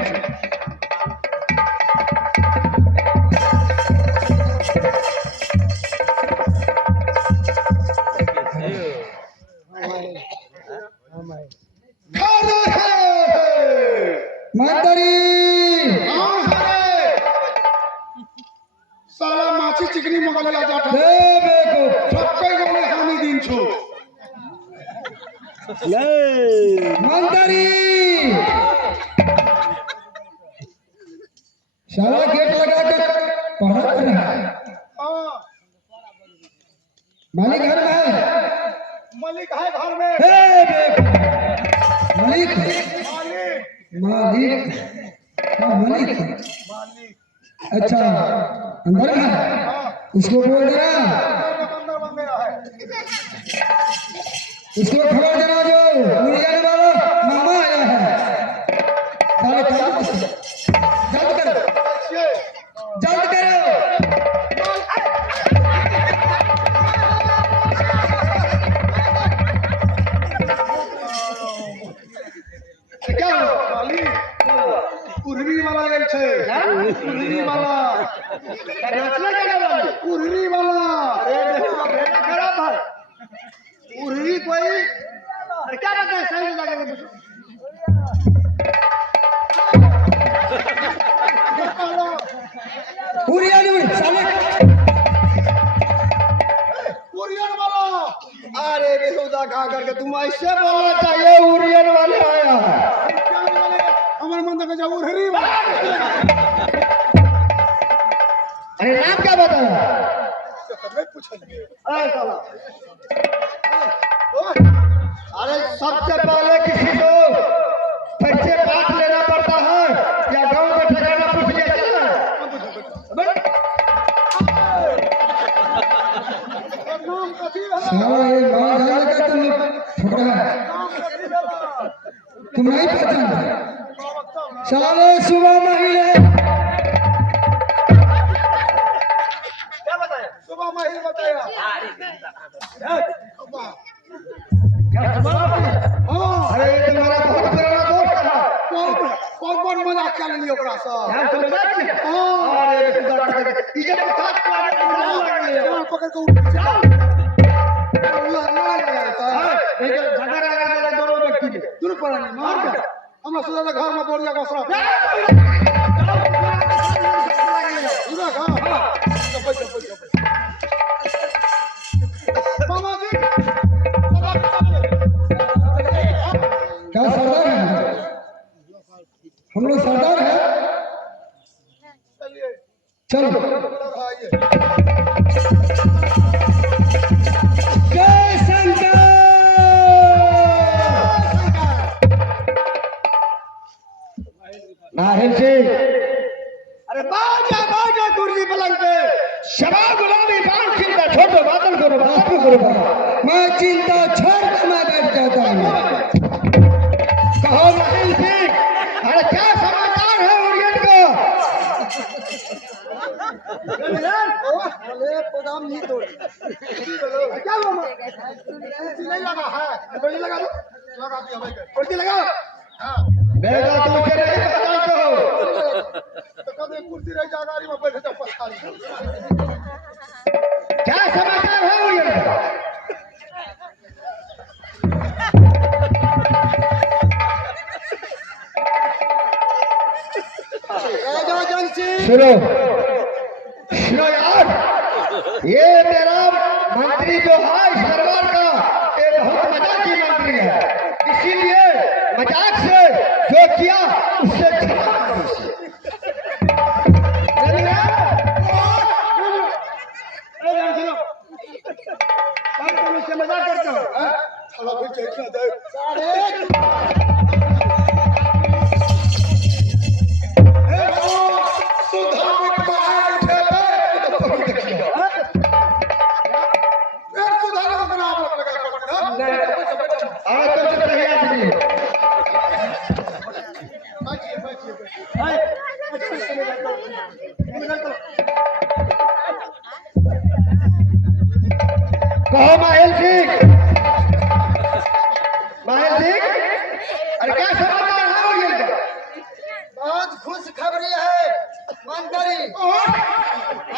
मंत्री साला माछी चिकनी मगलिया जाता ए बेको ठोक के गोली खाने दिन छो मंत्री साला गेट लगा कर पहरा कर रहा है मालिक घर में है मलिक है घर में ए बेको मालिक मालिक मालिक हाँ मालिक मालिक अच्छा अंदर है उसको बोल देना अंदर बंद गया है उसको खबर देना जो उड़ियाने वाला मामा आया है साले जल्द करो जल्द करो क्या हो मालिक उर्वी वाला गेल छे उर्वी वाला नाचना क्या वाला उर्वी वाला अरे देखो बेटा खराब है उर्री कोई अरे क्या बताए सही से जाके पूछो उड़िया नहीं उड़ी साले उरियन वाला अरे बेहुदा कहा करके तुम ऐसे बोलना चाहिए उड़ियन वाले आया है हमारे मन तक जा उर्वी वाला अरे नाम क्या बताया नहीं पूछेंगे अरे साला अरे सबसे पहले किसी को बच्चे पाठ लेना पड़ता है या गांव में ठिकाना पूछ लिया जाता है नाम कथी है साला ये मां जाने का तुम ठुकरा है नाम कथी है तुम नहीं पहचानते साले सुबह महीने क्या बताया सुबह में ही बताया क्या लिए ओकरा सा ध्यान से लगा के हां अरे ये तो साथ हां पकड़ के उठ चल लड़ना लगता है ये झगड़ा लगा दोनों व्यक्ति में दूर पर नहीं मार दे हम सुधा घर में बोल जाएगा उसरा पूरा हां मामा जी क्या सरदार है? हम लोग सरदार है। चलिए चलो आइए जय शंकर। नाहिल सिंह अरे बाजा कुर्सी पलंग पे शराब गुलाबी बाल चिंता छोड़ो बादल करो मैं चिंता छोड़ के मैं बैठ जाता हूँ। कहो नाहिल सिंह, अरे क्या समाचार है ओरियंट का? अरे प्रोग्राम नहीं तोड़ क्या हुआ कुर्सी नहीं लगा है कुर्सी लगा दो लगा दिया भाई कुर्सी लगा हां मेरा तो मुझे नहीं पता तो कभी कुर्सी रह जागा में बैठे तो पछतारी क्या समाचार है ओरियंट का? राजा जंसी सुनो सुनो यार, ये मेरा मंत्री जो है इस दरबार का, ये बहुत मजाकी मंत्री है, इसीलिए मजाक से जो किया उससे क्षमा करो। मजाक करते हो थोड़ा भी देखना दे सारे सुधा में बाहर उठे तो पकड़ देखिए फिर सुधा का नाम लगा पकड़ा आज तो चुप रहिए आदमी। कहो माहिल सिंह, अरे क्या समाचार है ओरियंट का? बहुत खुश खबरी है मंत्री।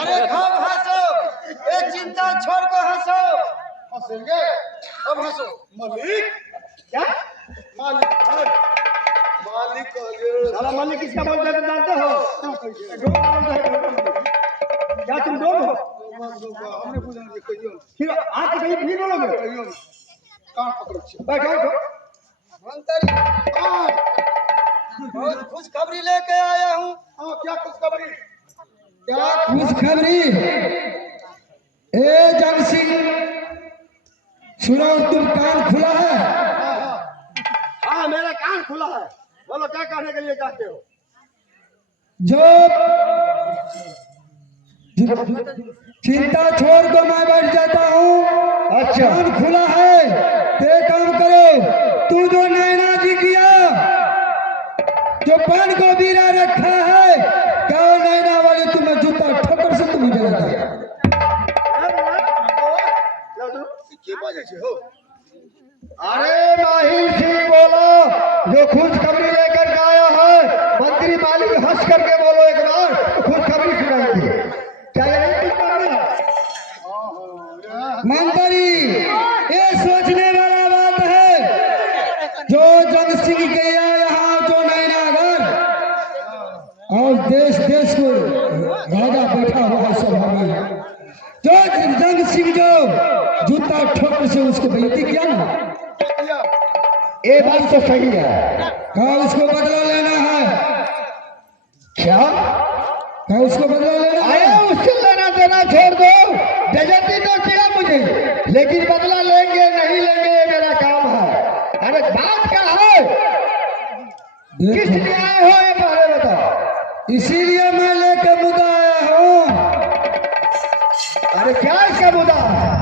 अरे खूब हंसो, ये चिंता छोड़ कर हंसो। हंसेंगे अब हंसो मालिक क्या मालिक मालिक कहिए साला मालिक किसका बोलते हैं जानते हो? क्या तुम डोम हो? हमने पूछा कि कहियो फिर आज कहीं फिर बोलोगे कहियो कहां पकड़ छे बैठो बैठो मंत्री बहुत खुश खबरी लेके आया हूँ। हां क्या खुशखबरी क्या खुशखबरी, ए जग सिंह, सुनो तुम कान खुला है? हाँ मेरा कान खुला है, बोलो क्या कहने के लिए चाहते हो? चिंता छोड़ कर मैं बैठ जाता हूँ। अच्छा कान खुला है तो एक काम करो, तू जो नैना जी किया, जो पान को बीरा रखा है, क्या नैना वाली तुम्हें जूता ठोकर से तुम मुझे लगा के बाजे छे हो अरे माहिर सिंह बोलो, जो खुशखबरी लेकर के आया है, मंत्री मालिक हंस करके बोलो एक बार, खुशखबरी सुनाएंगे। क्या यही कुछ करना है? मंत्री, ये सोचने वाला बात है, जो जग सिंह गया यहाँ, जो नैनागर और देश देश को राजा बैठा हुआ है सभा में, जो जंग सिंह जो जूता ठोकर से उसको बेइज्जती किया ना, ये बात तो सही है। क्या उसको बदला लेना है? क्या क्या उसको बदला लेना है? अरे उससे लेना देना छोड़ दो, बेइज्जती तो किया मुझे, लेकिन बदला लेंगे नहीं लेंगे ये मेरा काम है। अरे बात क्या है, किस लिए आए हो ये पहले बताओ। इसीलिए मैं लेकर मुद्दा आया हूँ। अरे क्या इसका मुद्दा है?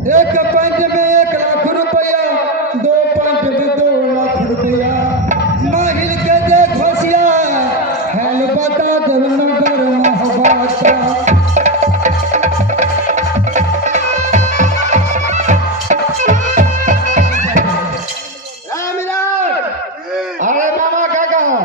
एक पंच में 1 लाख रुपया, 2 पंच में 2 लाख रुपया, माहिर के देख होशियार, हेल बता नगर महबाता। अरे मामा क्या कहा?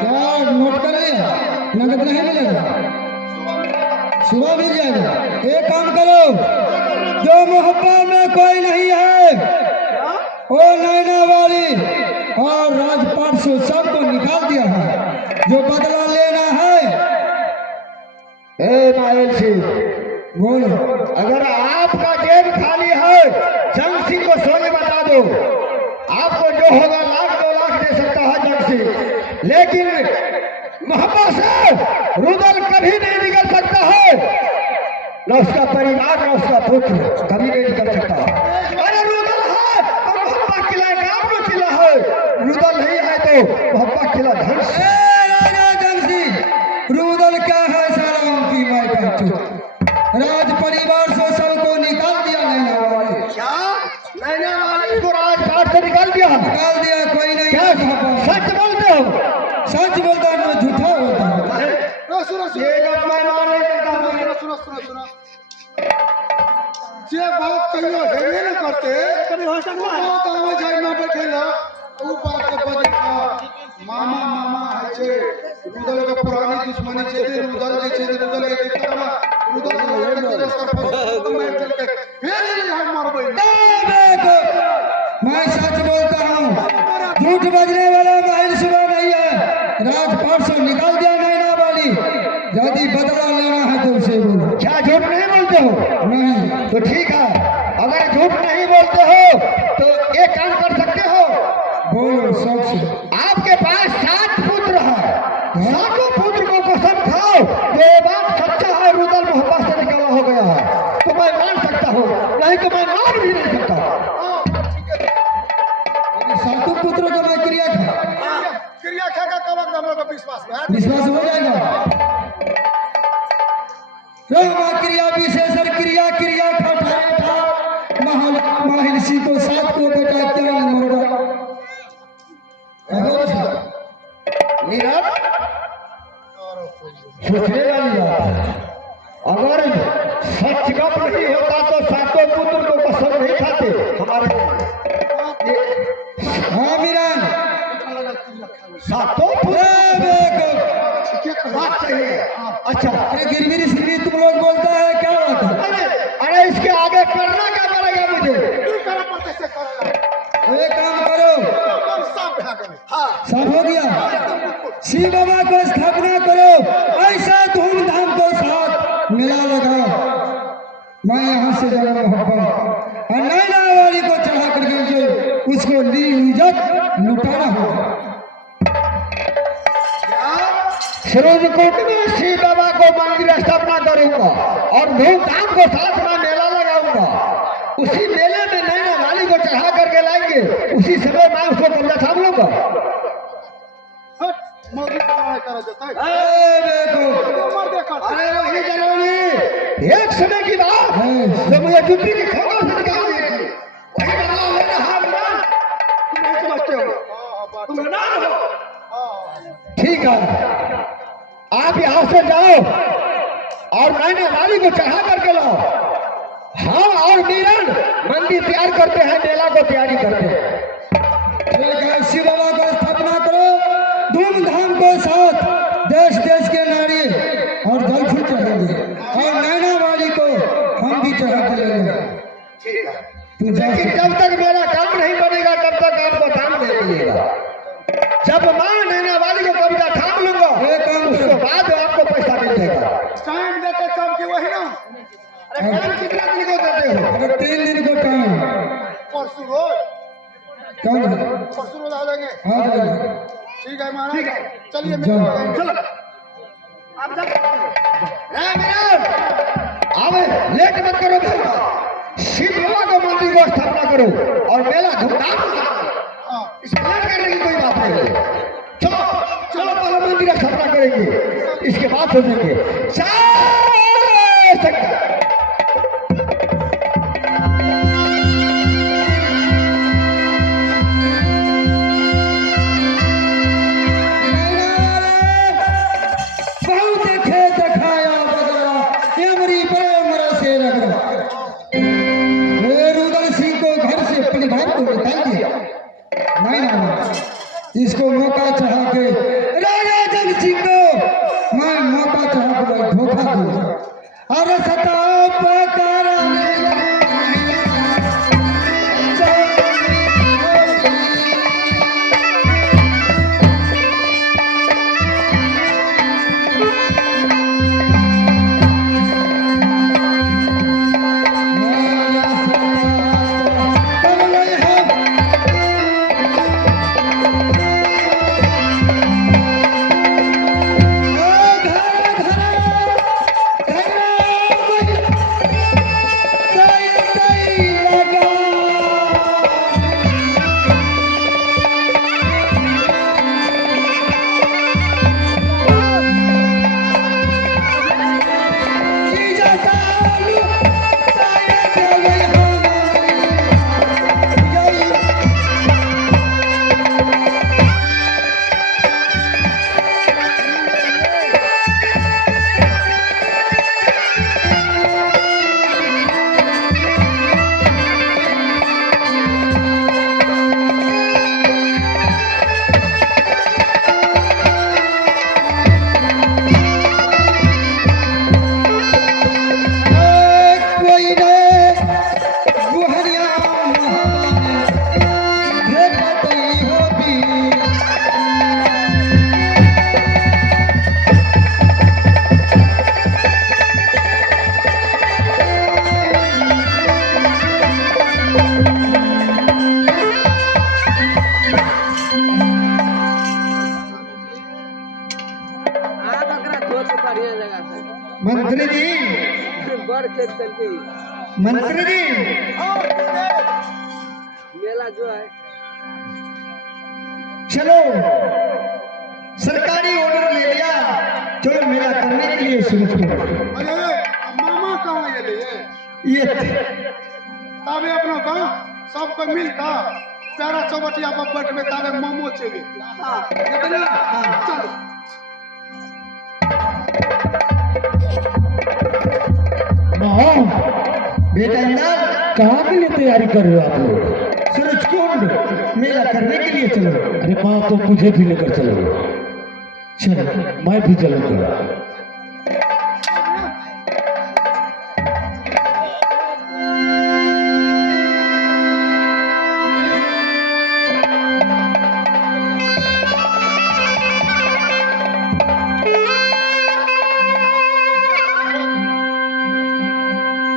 क्या नोट कर लिया? नगद नहीं मिलेगा, सुबह मिल जाएगा। एक काम करो, जो मोहब्बत में कोई नहीं है वो नैना वाली और राजपाट से सबको निकाल दिया है। जो बदला लेना है, ए नायल सिंह, बोलो। अगर आपका जेब खाली है, जंग सिंह को सोने बता दो। आपको जो होगा 1,00,000-2,00,000 दे सकता है जंग सिंह, लेकिन मोहब्बत से रुदल कभी नहीं निकल सकता है, न उसका परिवार न उसका पुत्र कभी नहीं निकल सकता। अरे रुदल है तो मोहब्बत किला काम में किला है, रुदल नहीं है तो मोहब्बत किला धन से। रूदल क्या है सारा उनकी माई का चूत। राज परिवार से सबको निकाल दिया नैना वाली। क्या नैना वाली को राजपाट से निकाल दिया? निकाल दिया, कोई नहीं। क्या सच बोलते हो? सच बोलता है ना झूठा होता है। सुनो सुनो ये बात मैं मान नहीं सकता हूँ। सुनो सुनो सुनो जे बात कहियो हेबे न करते कभी हो सकता है बात आवे जाय ना बैठेला ऊ बात के बजेला मामा मामा है छे रुदल के पुरानी दुश्मनी छे रुदल जे छे रुदल के देखता रुदल के तेरे सर पर मैं चल के फिर ये मारबे। मैं सच बोलता हूँ, झूठ बजने वाला माहिर सुबह नहीं है। राजपाट से निकाल दिया नैना वाली। यदि बदला लेना है तो उसे बोलो। क्या झूठ नहीं बोलते हो? नहीं तो ठीक है, अगर झूठ नहीं बोलते हो तो एक काम कर सकते हो, बोलो शौक से। आपके पास 7 पुत्र है, 7 पुत्र को कसम खाओ जो ये बात सच्चा है, रुदल मोहब्बत से निकाला हो गया है, तो मैं मान सकता हूँ, नहीं तो मैं मान भी नहीं सकता। सातों पुत्रों का मैं क्रिया था, क्रिया खा का कब हम लोग का विश्वास है विश्वास हो जाएगा। रामा क्रिया विशेषण क्रिया क्रिया खटाए था महर्षि को 7 को बेटा क्या मरवा। नीरज, सोचने वाली बात है, अगर सच गप नहीं होता तो 7 पुत्र को कसम नहीं खाते हमारे। हाँ मीरान, 7 पुत्र बात सही है। अच्छा, अरे गिरगिरी सिरगिरी तुम लोग बोलता है क्या बात है? अरे इसके आगे करना क्या पड़ेगा मुझे? एक काम करो, सब हो गया। शिव बाबा को स्थापना करो, ऐसा धूमधाम के साथ मेला लगाओ। मैं यहाँ से जरा मोहब्बत और नैना वाली को चढ़ा करके जो उसको ली इज्जत लुटाना होगा। सूरजकुंड में शिव बाबा को मंदिर स्थापना करूंगा और धूमधाम के साथ मैं मेला लगाऊंगा। उसी मेले में नैना वाली को चढ़ा करके लाएंगे, उसी समय मैं उसको कब्जा थाम लूंगा। अरे वही जरूरी एक समय की बात जब मुझे जुटी की खबर से निकाल दी थी, वही बदला लेना है मेरा। तुम नहीं समझते हो, तुम हैरान हो। ठीक है, आप यहाँ से जाओ और नैना वाली को चढ़ा करके लाओ। हम और मीरन मंदिर तैयार करते हैं, मेला को तैयारी करते हैं। शिव बाबा को स्थापना करो धूमधाम के साथ, देश देश के नारी और जल फूल चढ़ेंगे और नैना वाली को हम भी चढ़ा के लेंगे। लेकिन जब तक मेरा काम नहीं बनेगा तब तक आपको दाम नहीं मिलेगा। जब मैं नैना वाली को कब्जा थाम लूंगा उसके बाद आपको पैसा मिल जाएगा। टाइम देते काम की वही ना। अरे काम कितना दिन को देते हो? अगर 3 दिन को टाइम परसों रोज कौन परसों रोज आ जाएंगे। आ जाएंगे। ठीक है महाराज, चलिए जाओ। चलो आप जा आवे, लेट मत करो भाई। शिव बाबा को मंदिर को स्थापना करो और मेला धूमधाम से करो। इसमें लेट करने की कोई बात नहीं है। चलो चलो पहले मंदिर स्थापना करेंगे, इसके बाद सोचेंगे। जय शंकर। बहुत खेत खाया बदला एमरी प्रेम रसे रगड़ा। रुदल सिंह को घर से अपने घर को निकाल दिया। नहीं ना इसको मौका चढ़ा के राजा सिंह को मैं मौका चाह के भाई धोखा दूंगा। अरे सताओ पकड़ मंत्री जी, मंत्री जी, मेला जो है चलो सरकारी ऑर्डर ले लिया, चलो मेला करने के लिए शुरू करो। अरे मामा कहाँ ये ताबे अपना गाँव सबको मिलकर प्यारा चौबटिया पर बैठ में ताबे मामो चले चलो। बेटा इंदर, कहाँ के लिए तैयारी कर रहे हो आप लोग? सूरजकुंड मेला करने के लिए चलो। अरे माँ तो मुझे भी लेकर चलो। चलो मैं भी चलूंगा।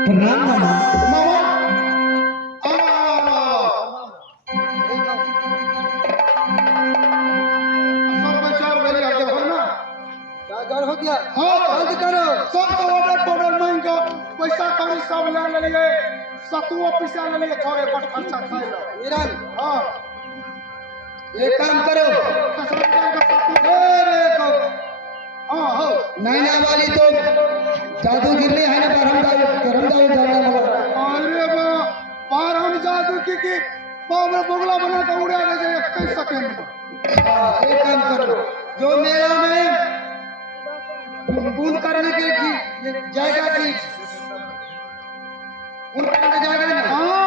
प्रणाम मामा। मामा सब बचाओ मेरे आगे हो ना। डर हो गया हाँ बंद करो। सब ऑर्डर ऑर्डर मांग के पैसा कौड़ी सब ले लिए, सतुओ पैसा ले लिए, थोड़े बट खर्चा खाए लो। वीरन हाँ एक काम करो, हाँ हो नैना वाली तो जादू गिरने है ना, करमदाव जाने वाला। अरे बार हम जादू की पाँव में बोगला बना के उड़ा दे 21 सेकंड में। एक काम करो, जो मेला में पून करने के जाएगा कि उन करने जाएगा ना। हाँ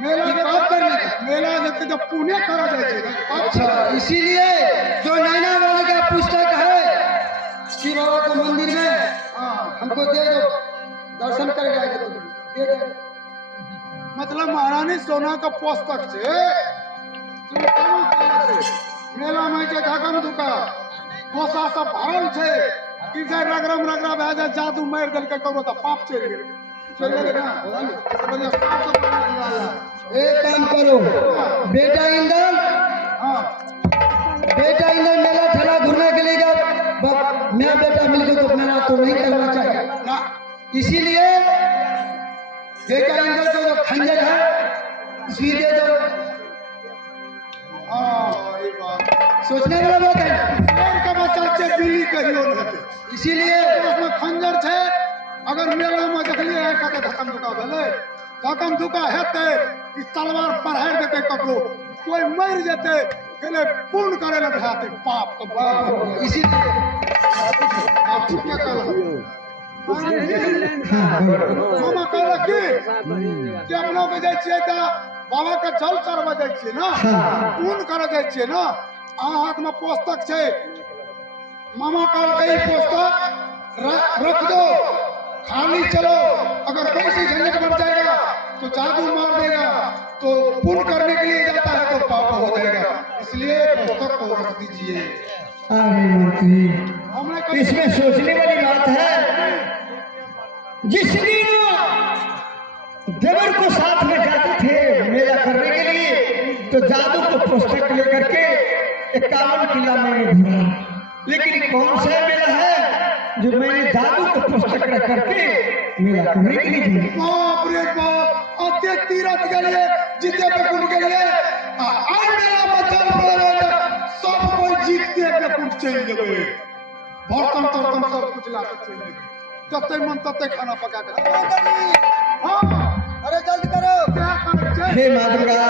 मेला पाप करने का। मेला जब जब पुण्य करा जाए अच्छा, इसीलिए जो नैना वाले का पुस्तक है शिव बाबा के मंदिर में हमको दे दो, दर्शन कर जाएगा तो दे दो। मतलब महारानी सोना का पुस्तक से मेला में जे धकम धुका कोसा सब भरल छे कि जे रगरम रगरा भए जाए, जादू मार देल के करो तो पाप चल गेल ना। इस वजह से सब सब बनाने वाला। एक काम करो बेटा इंदर, हाँ बेटा इंदर मेला ठेला घूमने के लिए मैं बेटा मिलकर तो मेला तो नहीं करना चाहिए ना इसीलिए बेटा इंदर को जो खंजर है उसमें दे दो। हाँ ये बात सोचने वाला बात है, शेर का बच्चा चे बिल्ली कहियो न इसीलिए उसमें खंजर छे। अगर मेला में देखलिए है का धकम धुका भेले, धकम धुका हेते कि तलवार पढ़ाड़ देते ककरो, कोई मर जेते गेले पूर्ण करे ल रहते पाप के बाप। इसीलिए आप ठीक है मामा कहला कि अपना के जाय छियै त बाबा के जल चढ़वा जाय छियै ना, पूर्ण करे जाय छियै ना। आ हाथ में पुस्तक छै मामा काल कई पुस्तक रख दो, खाली चलो। अगर कोई सी झंझट बढ़ जाएगा तो जादू मार देगा, तो पुण्य करने के लिए जाता है तो पाप हो जाएगा, इसलिए पुस्तक को रख दीजिए। अरे मंत्री, हमने कभी इसमें सोचने वाली बात है। जिस दिन देवर को साथ में जाते थे मेला करने के लिए, तो जादू को पुस्तक लेकर के 51 किला मैंने घूमा, लेकिन कौन सा मेला है जो मैंने जादू को पुस्तक रख करके मेला करने के लिए घूमा? बाप रे बाप, अत्य तीरथ के लिए, जीते पे कुंड के लिए, आज मेरा बच्चा पड़ेगा, सब कोई जीतते पे कुंड चल गए, बर्तन तर्तन सब कुछ ला के चल गए, जब तक मन तब तक खाना पका के। हाँ, अरे जल्द करो। क्या कर हे माँ दुर्गा,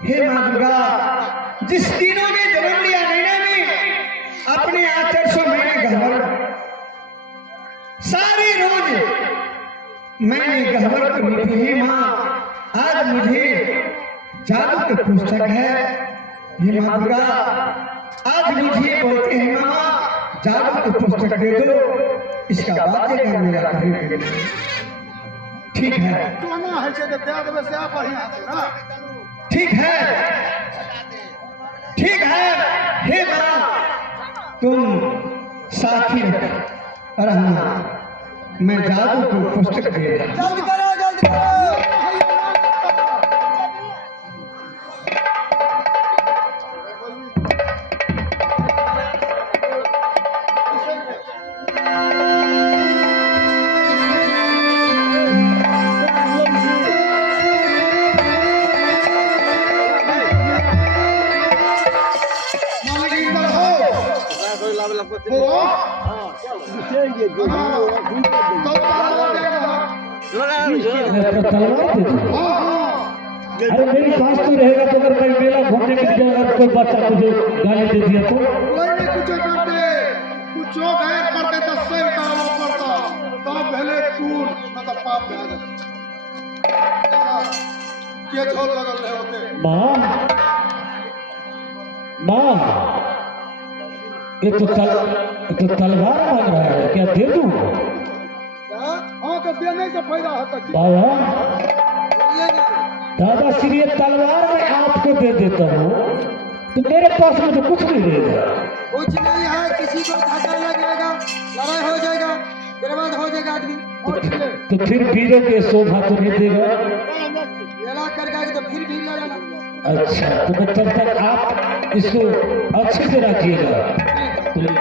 हे माँ दुर्गा, जिस तीनों ने जन्म लिया नैना में, अपने आचर से मैंने गहवर, सारे रोज मैंने गहवर को मीठी ही माँ, आज मुझे जादू के पुस्तक है। हे माँ दुर्गा, आज मुझे बोलते हैं मामा जादू के पुस्तक दे दो, इसका बाद का मेरा करेंगे। ठीक है, कोना है से दे देबे से आप बढ़िया है ना। ठीक है, ठीक है। हे माँ, तुम साथी रहना, मैं जादू को पुस्तक दे रहा हूं। जल्द करो, जल्द करो। तलवार दे दो। अरे मेरी सांस तो रहेगा, तो अगर मैं मेला घूमने के लिए अगर कोई बच्चा मुझे गाली दे दिया तो कोई नहीं कुछ करते, कुछ गए करते तो सही करना पड़ता, तब पहले कूद न तो पाप में आ जाता। के झोल लगल रहे होते। माँ, माँ, ये तो तलवार मांग रहा है, क्या दे दूं? हाँ तो देने से फायदा होता है। बाबा दादाश्री, ये तलवार मैं आपको दे देता हूँ, तो मेरे पास में तो कुछ नहीं रहेगा। कुछ नहीं है, किसी को धक्का लग जाएगा, लड़ाई हो जाएगा, बर्बाद हो जाएगा आदमी। तो फिर वीरों के शोभा तो नहीं देगा। मेला कर गए तो फिर भी ले लेना। अच्छा, तो मैं तब तक आप इसको अच्छे से रखिएगा। चलो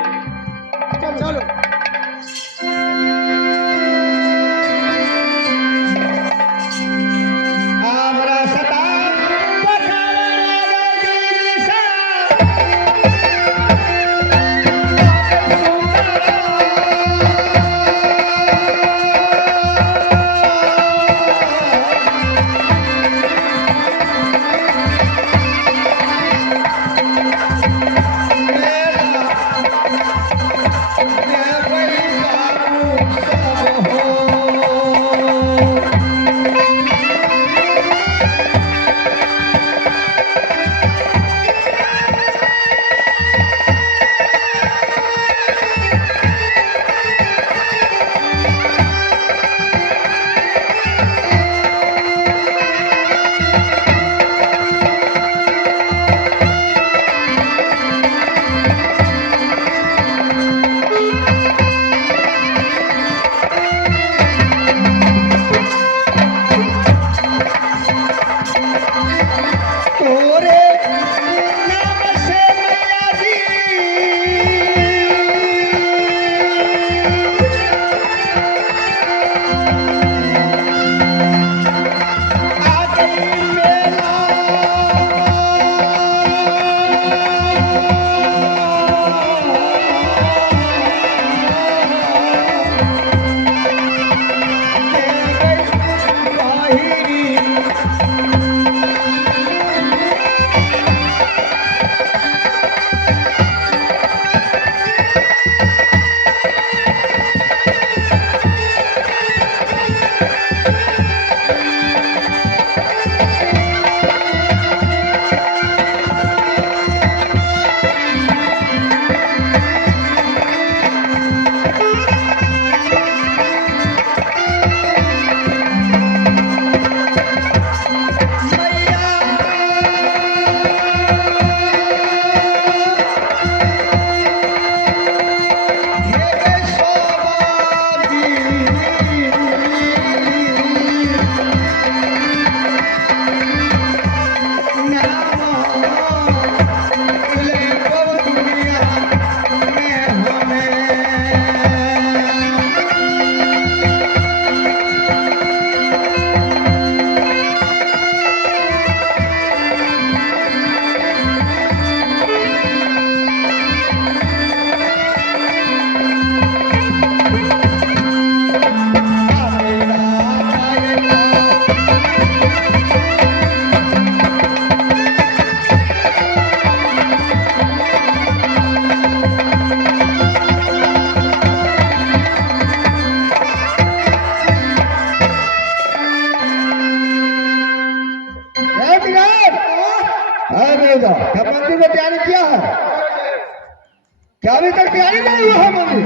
अभी तक तैयारी नहीं हुआ है मंदिर।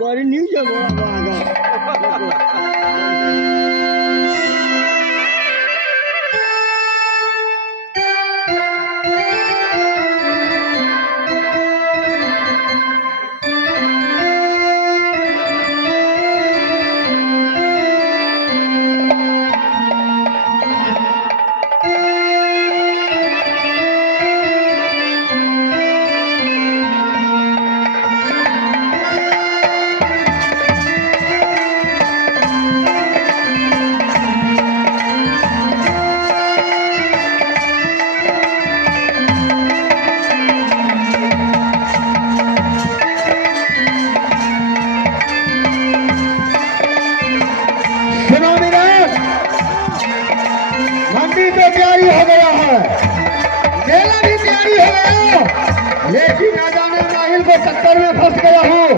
बड़ी न्यूज है बड़ा सुनो मेरा, मंदिर तो तैयारी हो गया है, मेला भी तैयारी हो गया, लेकिन न जाने माहिल को चक्कर में फंस गया हूँ।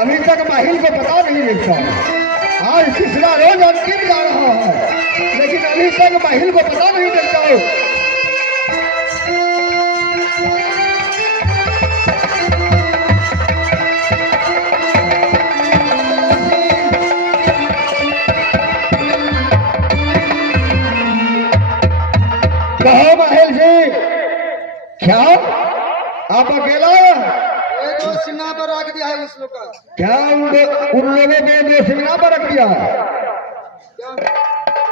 अभी तक माहिल को पता नहीं लगता। आज तीसरा रोज अंतिम जा रहा है, लेकिन अभी तक माहिल को पता नहीं लगता हो। कहो माहिल जी, क्या आप अकेला ये जो सिन्हा पर रख दिया है उस लोग का क्या उन लोगों ने जो सिमना पर रख दिया? क्या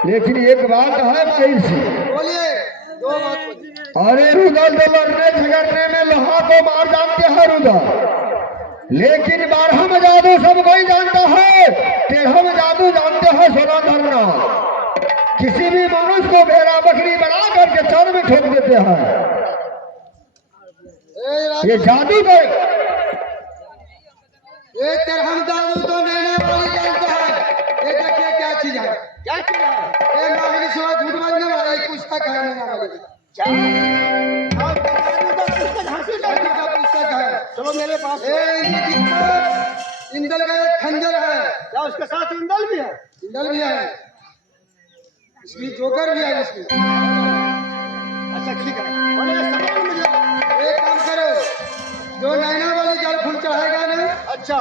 लेकिन एक बात है माहिल जी, बोलिए, दो बात बोलिए। अरे रुदल तो लड़ने झगड़ने में लोहा को मार जानते हैं रुदल, लेकिन बारहम जादू सब कोई जानता है, तेरहम जादू जानते हैं सोना धरना। किसी भी मनुष्य को भेड़ा बकरी बना करके चर में ठोक देते हैं। ये जादू का ये तेरहम जादू तो नैना वाली जानता है। ये देखिए क्या चीज है, क्या चीज है? ये माहिर सिवा झूठ बोलने वाला एक पुस्तक है नैना वाली का। और पुस्तक हासिल कर जादू का पुस्तक है। चलो मेरे पास ये इंदल का एक खंजर है, क्या उसके साथ इंदल भी है? इंदल भी है, इसकी जोकर भी है इसकी। अच्छा ठीक है, बोले सामान मुझे। एक काम करो, जो नैना वाली जल फूल चढ़ाएगा ना, अच्छा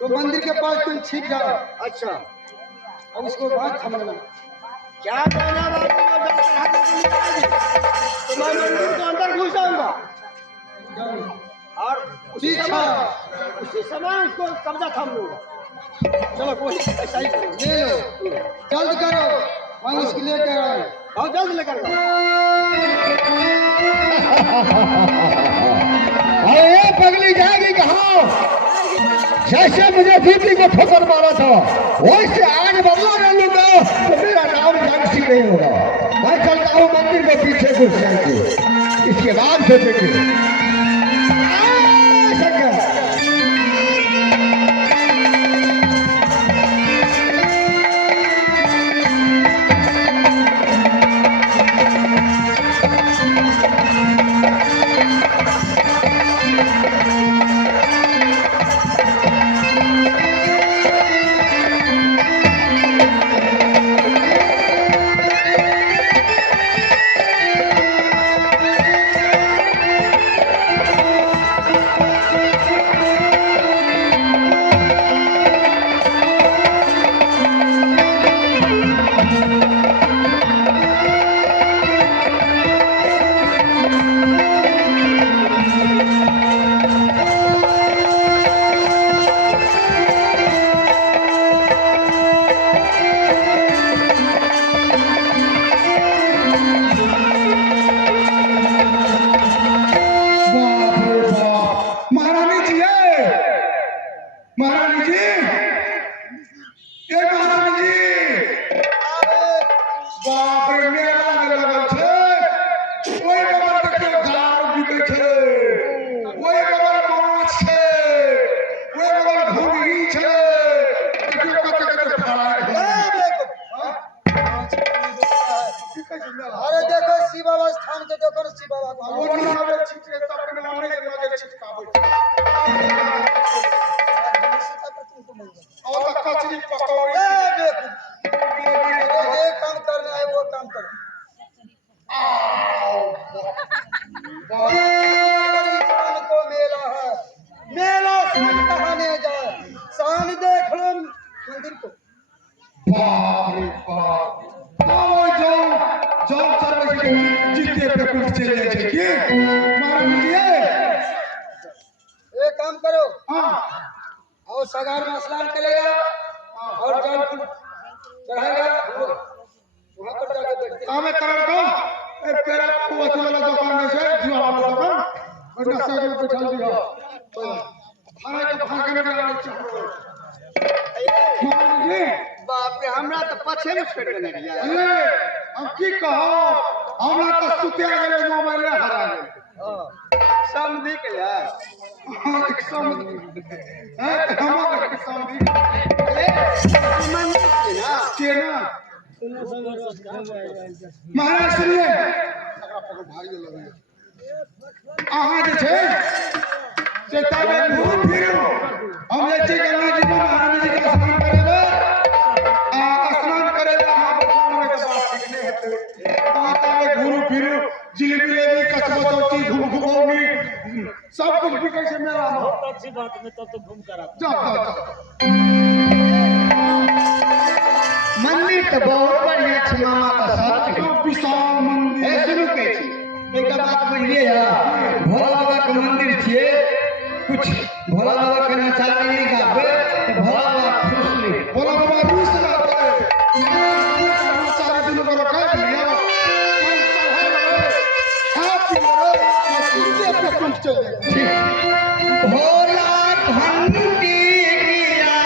तो मंदिर के पास तुम छिप जाओ अच्छा, और उसको बात समझना। क्या कहना बात है? जो डॉक्टर हाथ से निकाल दी तो मैं मंदिर के अंदर घुस जाऊंगा और उसी समय उसको कब्जा थाम लूंगा। चलो कोई ऐसा ही करो। ले लो, जल्द करो, हम उसके लेकर आए। बहुत जल्द लेकर आओ। अरे ये पगली जाएगी कहाँ? जैसे मुझे दीदी को ठोकर मारा था, वैसे आज बदला ले लूंगा तो मेरा नाम जंग सिंह नहीं होगा। मैं चलता हूँ मंदिर के पीछे घुस जाएंगे, इसके बाद सोचेंगे। और कचरी पकौड़ी। ये काम करने जीते पे कुछ चले जाए कि महाराज जी एक काम करो, हाँ और सगार में स्नान करेगा और जल फूल चढ़ाएगा, वहां पर जाकर बैठते हैं। कामे करण को एक तेरा कोच वाला दुकान में से जुआ वाला दुकान और नशा में बैठा दिया खाना का भाग करने वाला महाराज जी बाप रे, हमरा तो पछे में छोड़ देने दिया। अरे हम की कहो हमरा तो सुते गेले मोबाइल हरा गेल समझी के यार, समझी मंदिर की ना केना महाराज सुनिए अहाँ जे छै से ताबे घूम फिरू हम जे छै गंगा जी में महाराज जी के स्नान करेला स्नान करेला अहाँ बताओगे तो बात ठीक नहीं हेतै अहाँ ताबे घूम फिरू जिलेबी लेबी कचबो चौकी घूम घुमौनी सब कुछ बिकै छै मेला में अच्छी बात में तब तो घूम कर आता जाओ मंदिर तो बहुत बढ़िया छै मामा का साथ। विशाल मंदिर ए सुनू के छी, एक बात बुझलिए या भोला बाबा के मंदिर छिए, कुछ भोला बाबा के नचाने नहीं गावे तो भोला बाबा खुश नहीं। बोला बाबा रूस रहते सारा दिन को रखा दिया भोला घंटी गिरा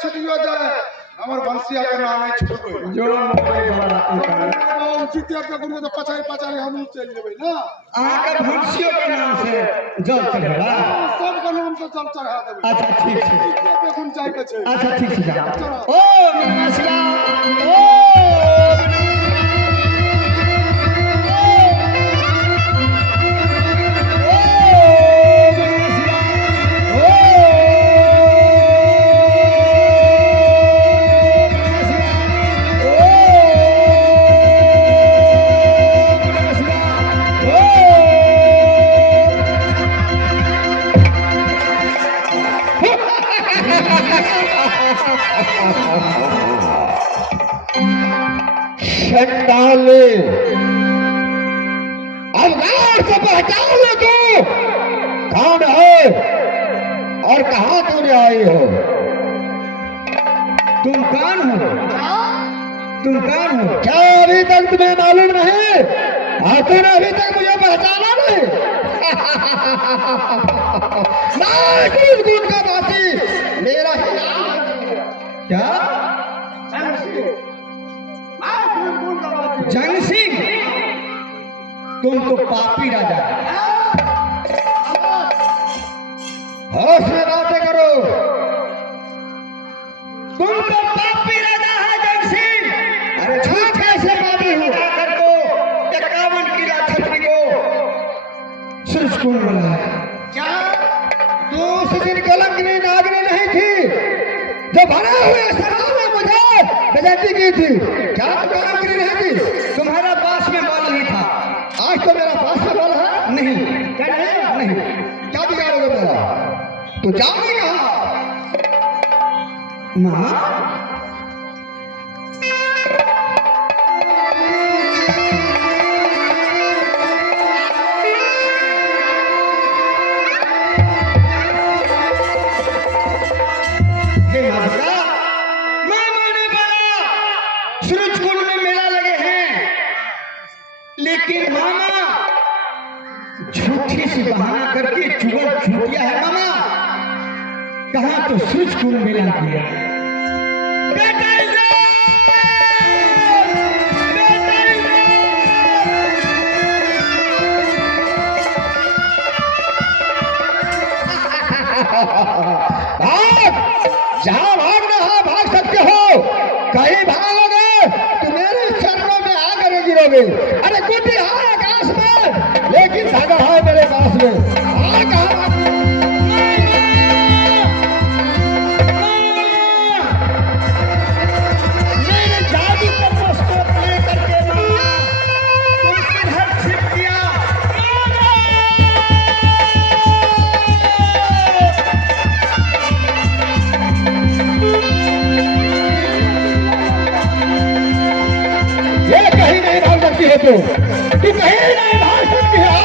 छुटियो जाए हमर बंसिया के नाम है छुटो जो मोबाइल वाला ओ चितिया के गुरु तो पछाई पछाई हम चल जेबै ना अहाँ के भंसियों के नाम से जल चढ़ेगा। सब के नाम से जल चढ़ा देबै। अच्छा ठीक है, देखुन जाय के छै। अच्छा ठीक से जाओ। ओ नमस्कार ओ शंडाले अवतार को पहचान लो तू कौन है और कहां तूने आई हो। तुम कौन हो? तुम कौन हो? क्या अभी तक तुम्हें मालूम नहीं और तूने अभी तक मुझे पहचाना नहीं। मैं गुण का वासी मेरा क्या? जंग सिंह तुम तो पापी राजा होश में बातें करो। तुम तो पापी राजा है जंग सिंह। अरे झूठ कैसे पापी हूँ आकर को 51 किला छतरी को सूरज कुंड बनाया। क्या तू उस दिन कलंकनी नागनी नहीं थी जो भरे हुए शराब में मुझे बेइज्जती की थी? क्या तू कलंकनी नहीं थी? तुम्हारा पास में बल नहीं था, आज तो मेरा पास में बल है। नहीं क्या नहीं क्या बिगाड़ोगे मेरा? तो जाओगे कहाँ? माँ सूरज कुंड में मेला लगे हैं, लेकिन मामा झूठी सी बहाना करके चुगल छूटिया है। मामा कहाँ तो सूरज कुंड मेला किया। बेटा भाग, जहाँ भागना है भाग सकते हो। कहीं भागोगे तो मेरे चरणों में आकर गिरोगे। अरे कुटी है आकाश में, लेकिन धागा है मेरे पास में। मेरे जादू का पुस्तक लेकर के तुम किधर छिप गया? ये कहीं नहीं भाग सकती है तू कहीं नहीं भाग सकती है।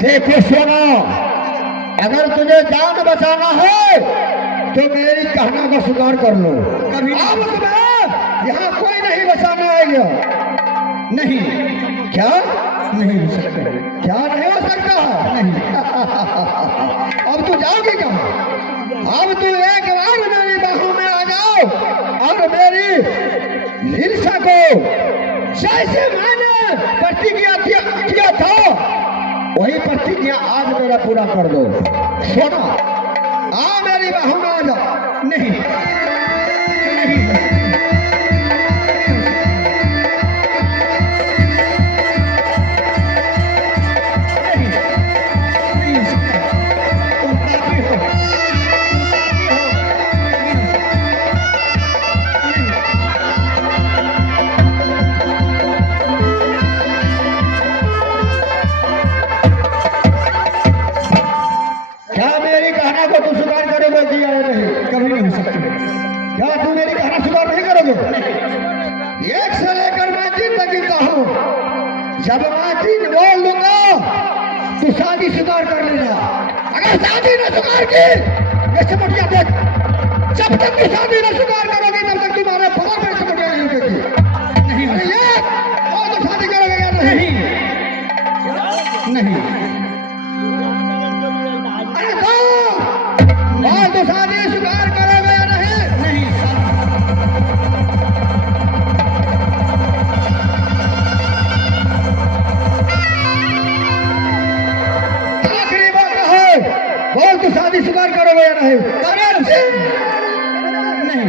देखो सोना, अगर तुझे जान बचाना है तो मेरी कहना को स्वीकार कर लो। कभी अब तुम्हें यहाँ कोई नहीं बचाना आएगा। नहीं, क्या नहीं हो सकता? क्या नहीं हो सकता? नहीं। अब तू जाओगी कहाँ? अब तू एक बार मेरी बाहों में आ जाओ और मेरी हिंसा को जैसे मैंने प्रतिज्ञा किया था वही प्रतिज्ञा आज मेरा पूरा कर दो। सोना, आ मेरी बाहों में आ जाओ। नहीं, नहीं, एक से लेकर मैं दिन तक गिनता हूँ। जब मैं दिन बोल दूंगा तो शादी स्वीकार कर लेना। अगर शादी न स्वीकार की, ये चमटिया देख, जब तक की शादी न स्वीकार करोगे तब तक तुम्हारे फलों में चमटिया नहीं उठेगी। नहीं, ये तो शादी करोगे या नहीं? नहीं, अरे तो शादी स्वीकार करोगे या नहीं? नहीं। बोल, तू शादी स्वीकार करोगे या नहीं? नहीं।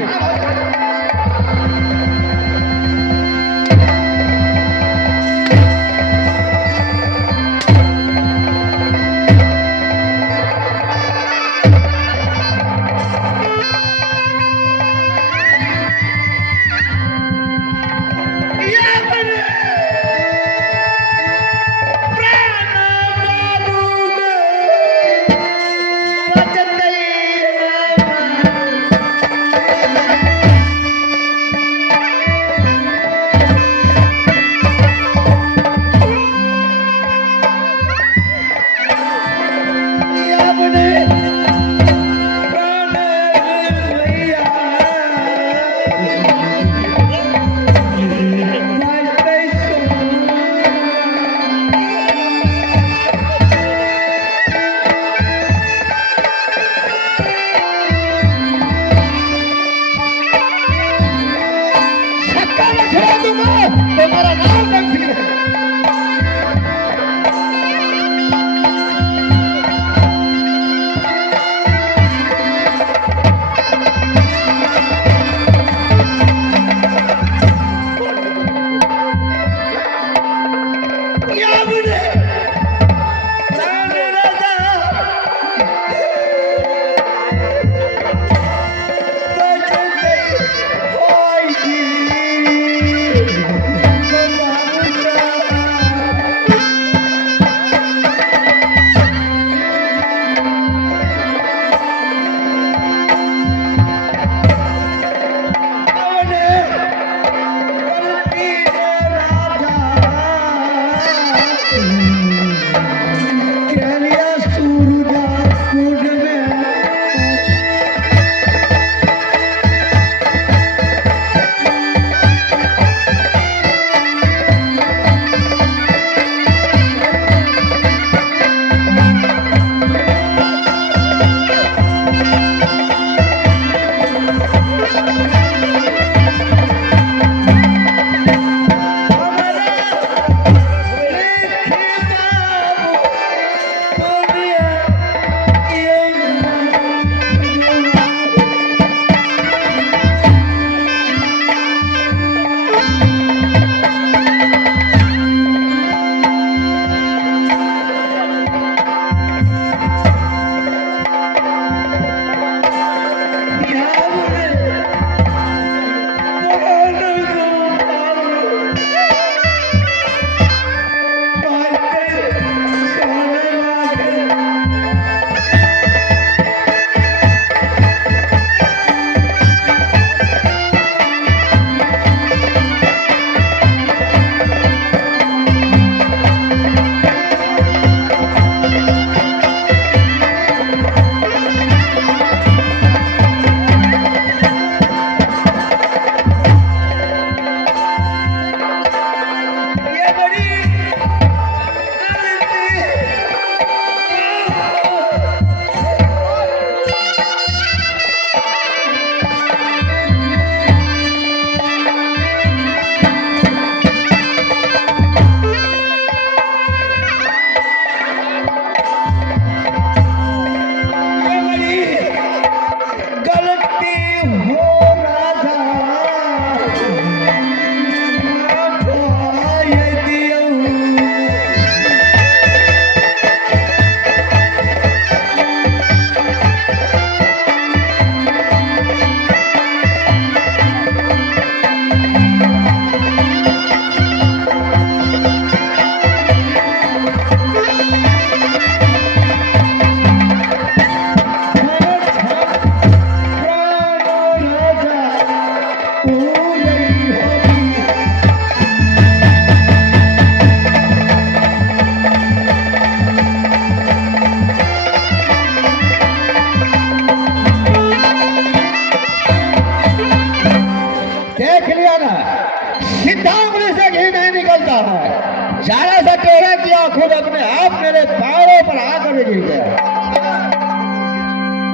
खुद अपने आप मेरे पैरों पर आकर गिर गया।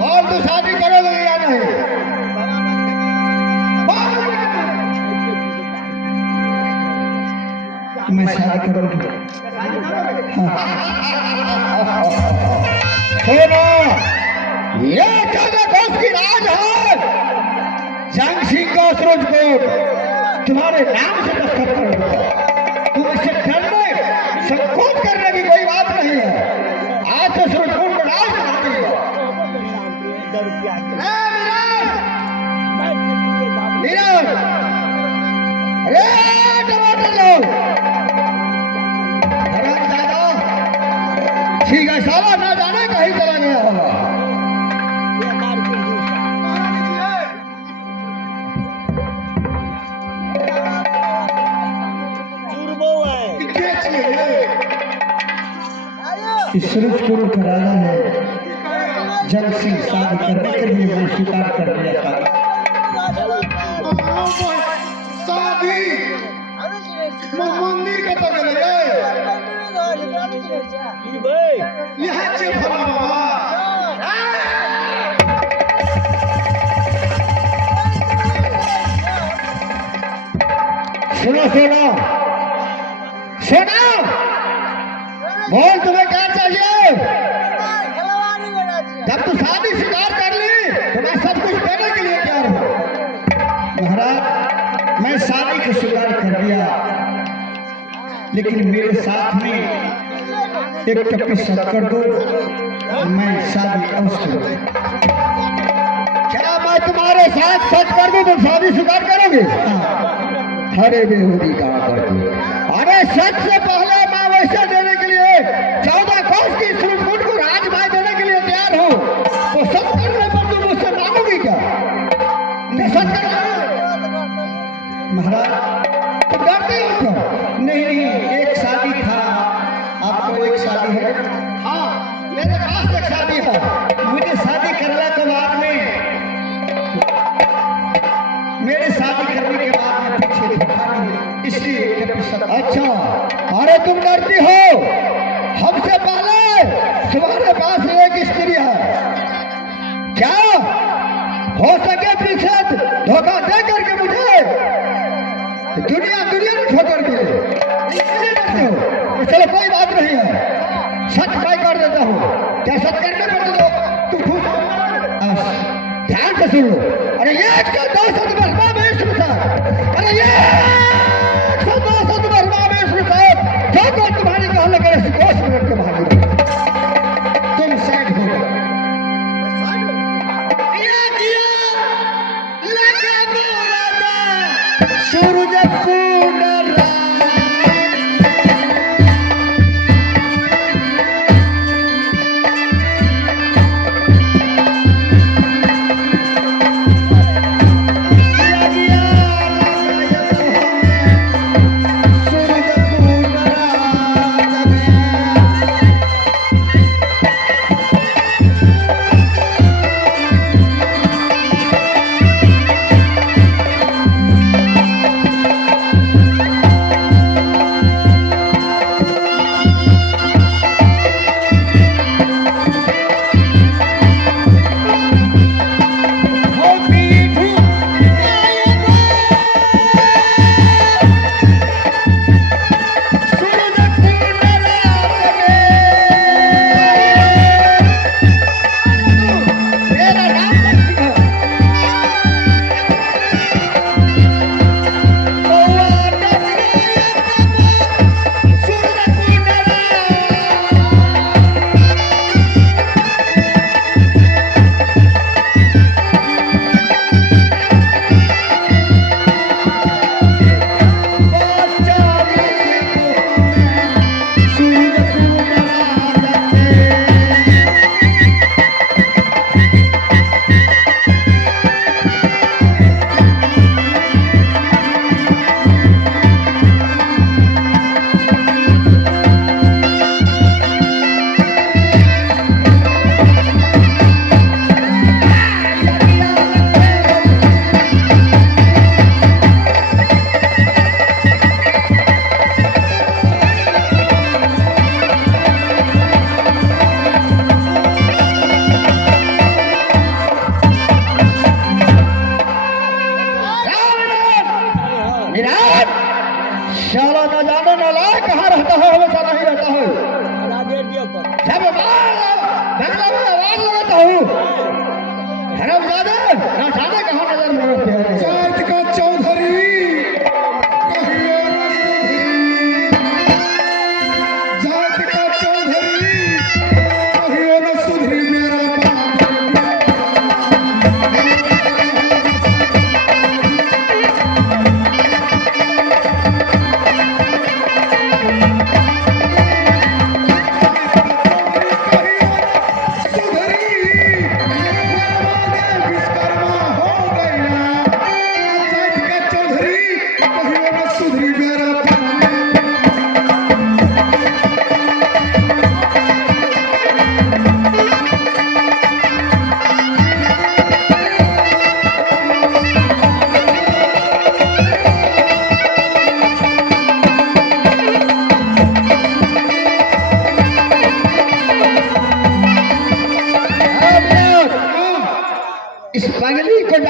और तू शादी करोगे या नहीं? मैं शादी करूंगी। सुनो, ये कागज की राज है। जंग सिंह का सूरजकोट तुम्हारे नाम से दस्तखत कर दूंगा। तुम इससे डरने संकोच करने की कोई बात नहीं है। आज से सूरजकोट को राज बना देगा। नीरज, अरे टमाटर लो। ठीक है, साला ना जाने कहीं चला गया होगा। सूरजपुर का राजा है जंग सिंह शादी करने के लिए मैं स्वीकार कर लिया था। शादी मंदिर का तो गले गए यहाँ से भला बाबा सुनो सुनो सुनो, बोल तुम्हें क्या चाहिए? जब तू शादी स्वीकार कर ली तो मैं सब कुछ देने के लिए तैयार हूँ। महाराज, मैं शादी को स्वीकार कर लिया, लेकिन मेरे साथ में एक टप्पी शर्त कर दो, मैं शादी अवश्य करूँ। क्या मैं तुम्हारे साथ सच कर दूं तो शादी स्वीकार करोगे? अरे बेहूदी कहा कर दो। अरे सच से पहले मैं वैसे देने के लिए 14 कोस की सूरजकुंड को राजभाई देने के लिए तैयार हूँ, तो सच करने पर तुम मुझसे मांगोगी क्या? मैं सच कर महाराज, तुम डरते हो क्यों? नहीं नहीं, एक शादी था, आपको एक शादी है? हाँ, मेरे पास एक शादी है। मुझे शादी करने के बाद में, मेरे शादी करने के बाद में पीछे दिखा नहीं, इसलिए अच्छा। अरे तुम डरती हो? हमसे पहले तुम्हारे पास एक स्त्री है, क्या हो सके पीछे धोखा दे करके मुझे दुनिया ने ठोकर दी। चलो कोई बात नहीं है, सच मैं कर देता हूँ। क्या सच करने पर तो तुम खुश हो? ध्यान से सुन लो। अरे ये 102 बरबा में अरे ये 102 बरबा में जो तो तुम्हारी कहने करे 10 मिनट के बाद तुम साइड हो गए।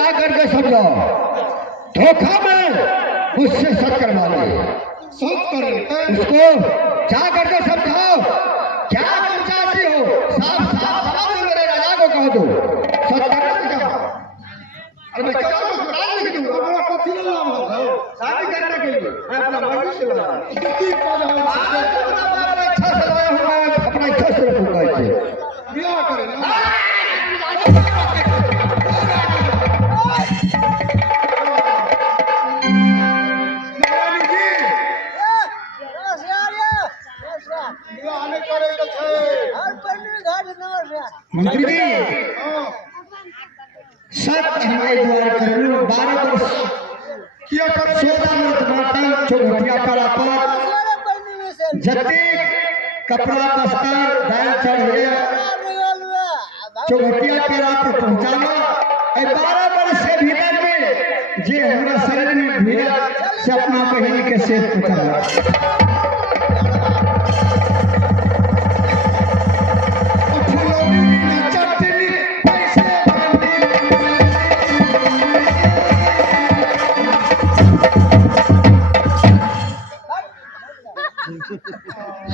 जा करके समझाओ, धोखा में मुझसे सच करवा ले, सब करें उसको जा करके समझाओ। क्या तुम चाहती हो? साफ साफ बता दो, मेरे राजा को कह दो सच करने का। अरे मैं क्या बता नहीं दूंगा, बड़ा कथी ना नाम है शादी करने के लिए मैं अपना मर्जी से लगा कितनी अच्छा से लाया हुआ है, अपना इच्छा से रखूंगा इसे। बियाह करें ना महारानी जी बियाह नहीं करे तो मंत्री जी सब हमारे द्वार कर लो। 12 वर्ष किया कर 14 मिनट माता चौघटिया पर जते कपड़ा बस्तर दाल चढ़ गया चौघटिया पर पहुंचाना। 12 वर्ष से भीतर में जे हमारा शरीर में भीड़ा से अपना बहन के सेठ पकड़ा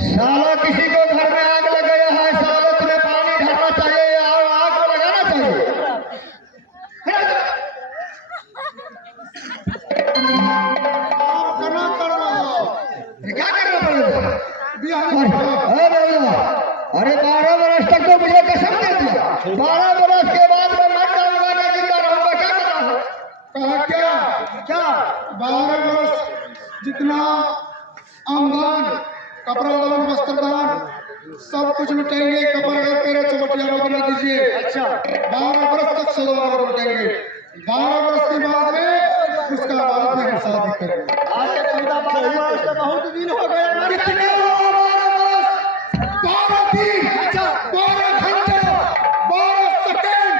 साला किसी को घर में आग लग गया है, साला तुम्हें पानी ढालना चाहिए या आग को लगाना चाहिए। करना करना क्या करना पड़ेगा? बियाह नहीं करेगा। अरे 12 वर्ष तक तो मुझे कसम दे दिया, 12 वर्ष के बाद मैं मर जाऊंगा ना जिंदा रहूंगा, क्या पता है? कहा क्या 12 वर्ष जितना आमदान कपड़ा दान वस्त्र दान सब कुछ लुटेंगे। कपड़ा तेरे चौबटिया बना दीजिए। अच्छा 12 वर्ष तक 16 वर्ष लुटेंगे। 12 वर्ष के बाद में उसका बाद में हम शादी करेंगे। आज 14 वर्ष तो बहुत दिन हो गए हमारे। कितने हो 12 वर्ष? 12 दिन, 12 घंटे, 12 सेकंड,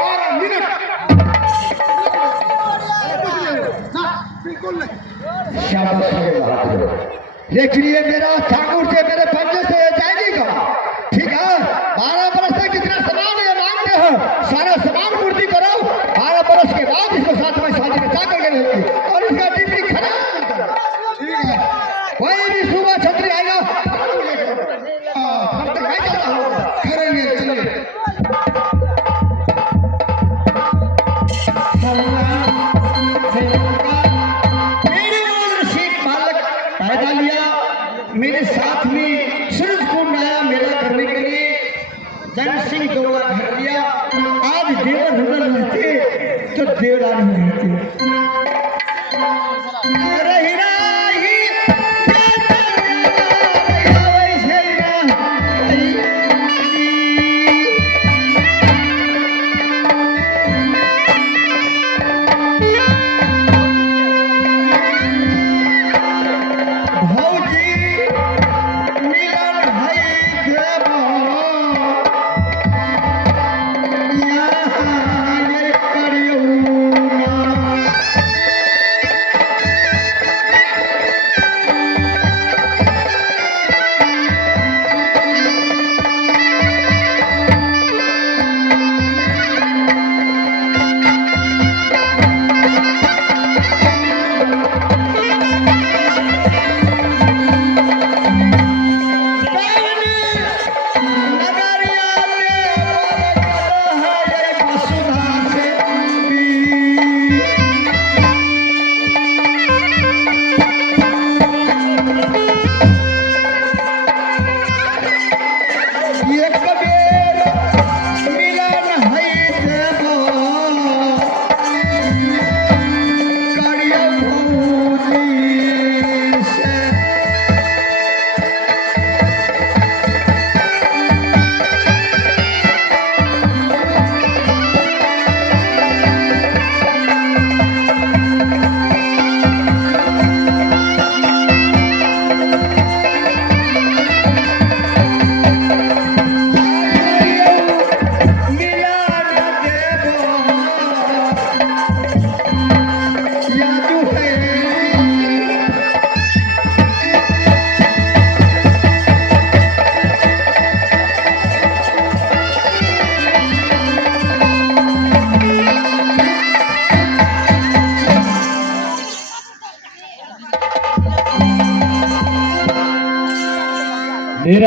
12 मिनट। बिल्कुल नहीं। शाबाश मेरे बहादुर। लेकिन ये मेरा ठाकुर से मेरे पंजे से जाएगी कहाँ? ठीक है 12 वर्ष तक कितना सामान ये मांगते हो, सारा सामान पूर्ति करो। 12 वर्ष के बाद इसको साथ में शादी में जा करके रहेगी और इसका डिग्री खराब कर दो। ठीक है कोई भी सुबह छतरी आएगा हाँ, तब तक मैं चलता हूँ। करेंगे चलिए। मेरे ओर शीख बालक पैदा लिया, मेरे साथ में सूरज कुंड आया मेला करने के लिए। जन सिंह दोगला घर दिया। आज देवर नजर रहते तो देवरानी रहती। रही राही वैसे भौजी मिलन है देवा यहाँ ये करियो ना।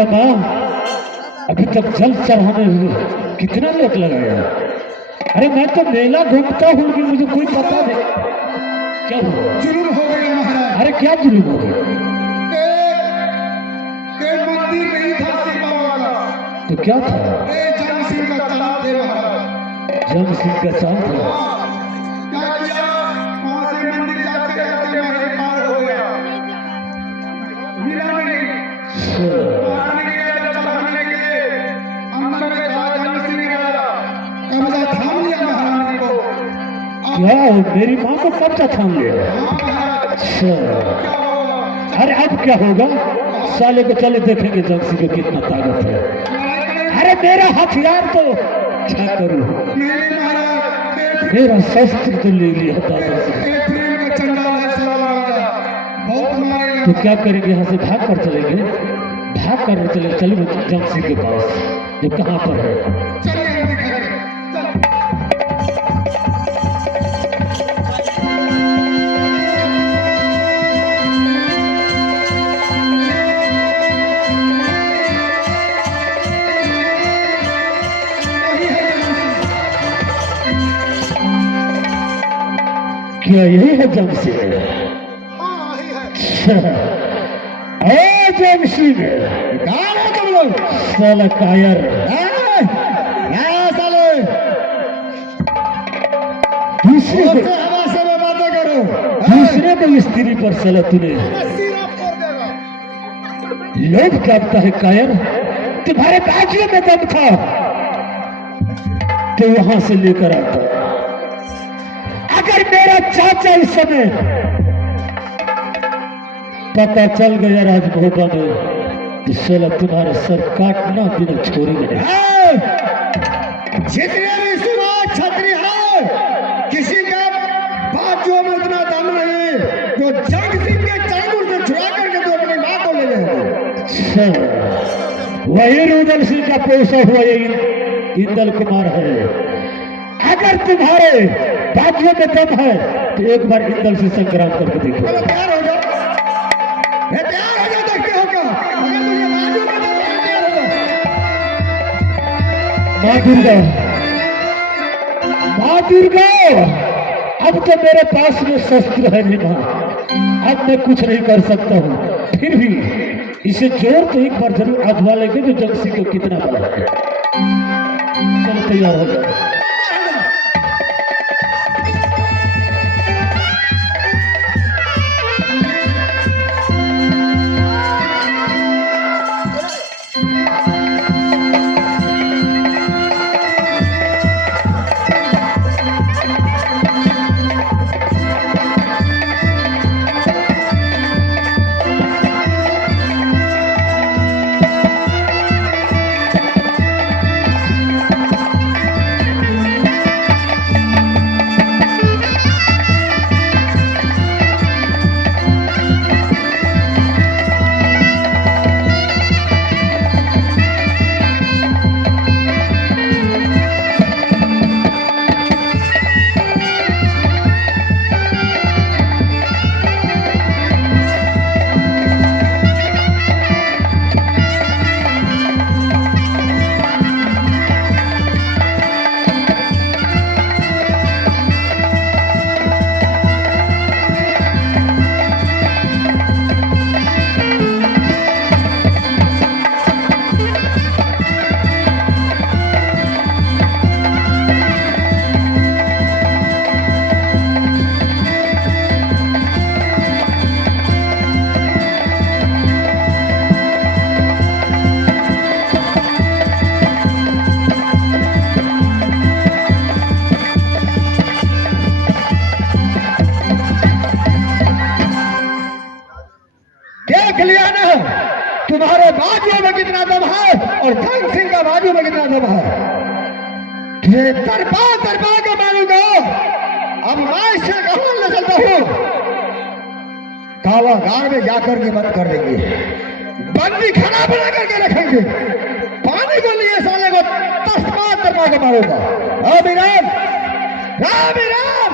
क्या माँ, अभी तक जल चढ़ाने हुए कितना लेट लगाया? अरे मैं तो मेला घूमता हूँ कि मुझे कोई पता नहीं। क्या हुआ? जुलूम हो गया महाराज। अरे क्या जुलूम हो गया? मंदिर नहीं था शिव बाबा का, तो क्या था? जम सिंह का तालाब थे महाराज। जम सिंह का चांद था। क्या किया, वहां से मंदिर जाते जाते मैं पार हो गया, मिला नहीं। बाहर निकले चढ़ाने के लिए, अंदर में था जम सिंह राजा, कब्जा थाम लिया महारानी को। क्या मेरी माँ को कब्जा थाम लिया? हाँ महाराज, अच्छा, क्या होगा? अरे अब क्या होगा? साले को चले देखेंगे जम सिंह को कितना ताकत है। अरे मेरा हथियार तो क्या करूं? नहीं महाराज, मेरा शस्त्र तो ले लिया दादा से। प्रेम का चंडाल है साला राजा, बहुत मारेगा। तो क्या करेंगे? यहाँ से भाग कर चलेंगे, भाग कर चले चलो जम सिंह के पास जो कहाँ पर है। चलिए हम दिखाएंगे, चल। क्या यही है जम सिंह? हाँ यही है। ओ जम सिंह, कहाँ हो तुम लोग? साला कायर। साले दूसरे से हवा से में बातें करो। दूसरे को स्त्री पर साला तूने सिरा फोड़ देगा। लोग कहता है कायर, तुम्हारे बाजू में दम था तो वहां से लेकर आता। अगर मेरा चाचा इस समय पता चल गया राजभोगा में तो साला तुम्हारा सर काटना बिना छोड़ी नहीं। जितने भी समाज क्षत्रिय है, किसी का बाजू में उतना दम नहीं जो जंग सिंह के चांगुर से छुड़ा करके तो अपनी मां को ले जाएगा। वही रुदल सिंह का पोसा हुआ ये इंदल कुमार है। अगर तुम्हारे बाजू में दम है तो एक बार इंदल से संग्राम करके देखो। चलो तैयार हो जाओ, तैयार हो जाओ, देखते हो क्या? अगर तुझे बाजू में दम है, तैयार हो जाओ। माँ दुर्गा, माँ दुर्गा, अब तो मेरे पास में शस्त्र है नहीं माँ, अब मैं कुछ नहीं कर सकता हूँ। फिर भी इसे जोर तो एक बार जरूर आजमा लेंगे जो जग सिंह को कितना बड़ा है। चलो तैयार हो जाओ। तुम्हारे बाजू में कितना दम है और जंग सिंह का बाजू में कितना दम है, ये तरपा तरपा के मारूंगा। अब मैं इसे कहां ले चलता हूं? कालागार में जाकर के बंद कर देंगे, बंदी खाना बना करके रखेंगे, पानी को लिए साले को तस्मा तरपा के मारूंगा। राम राम राम।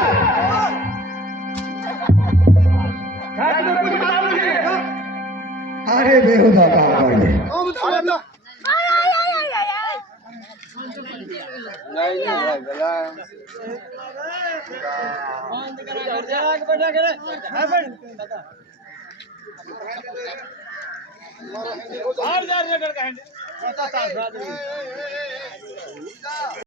अरे बेहुदा काम कर ले। और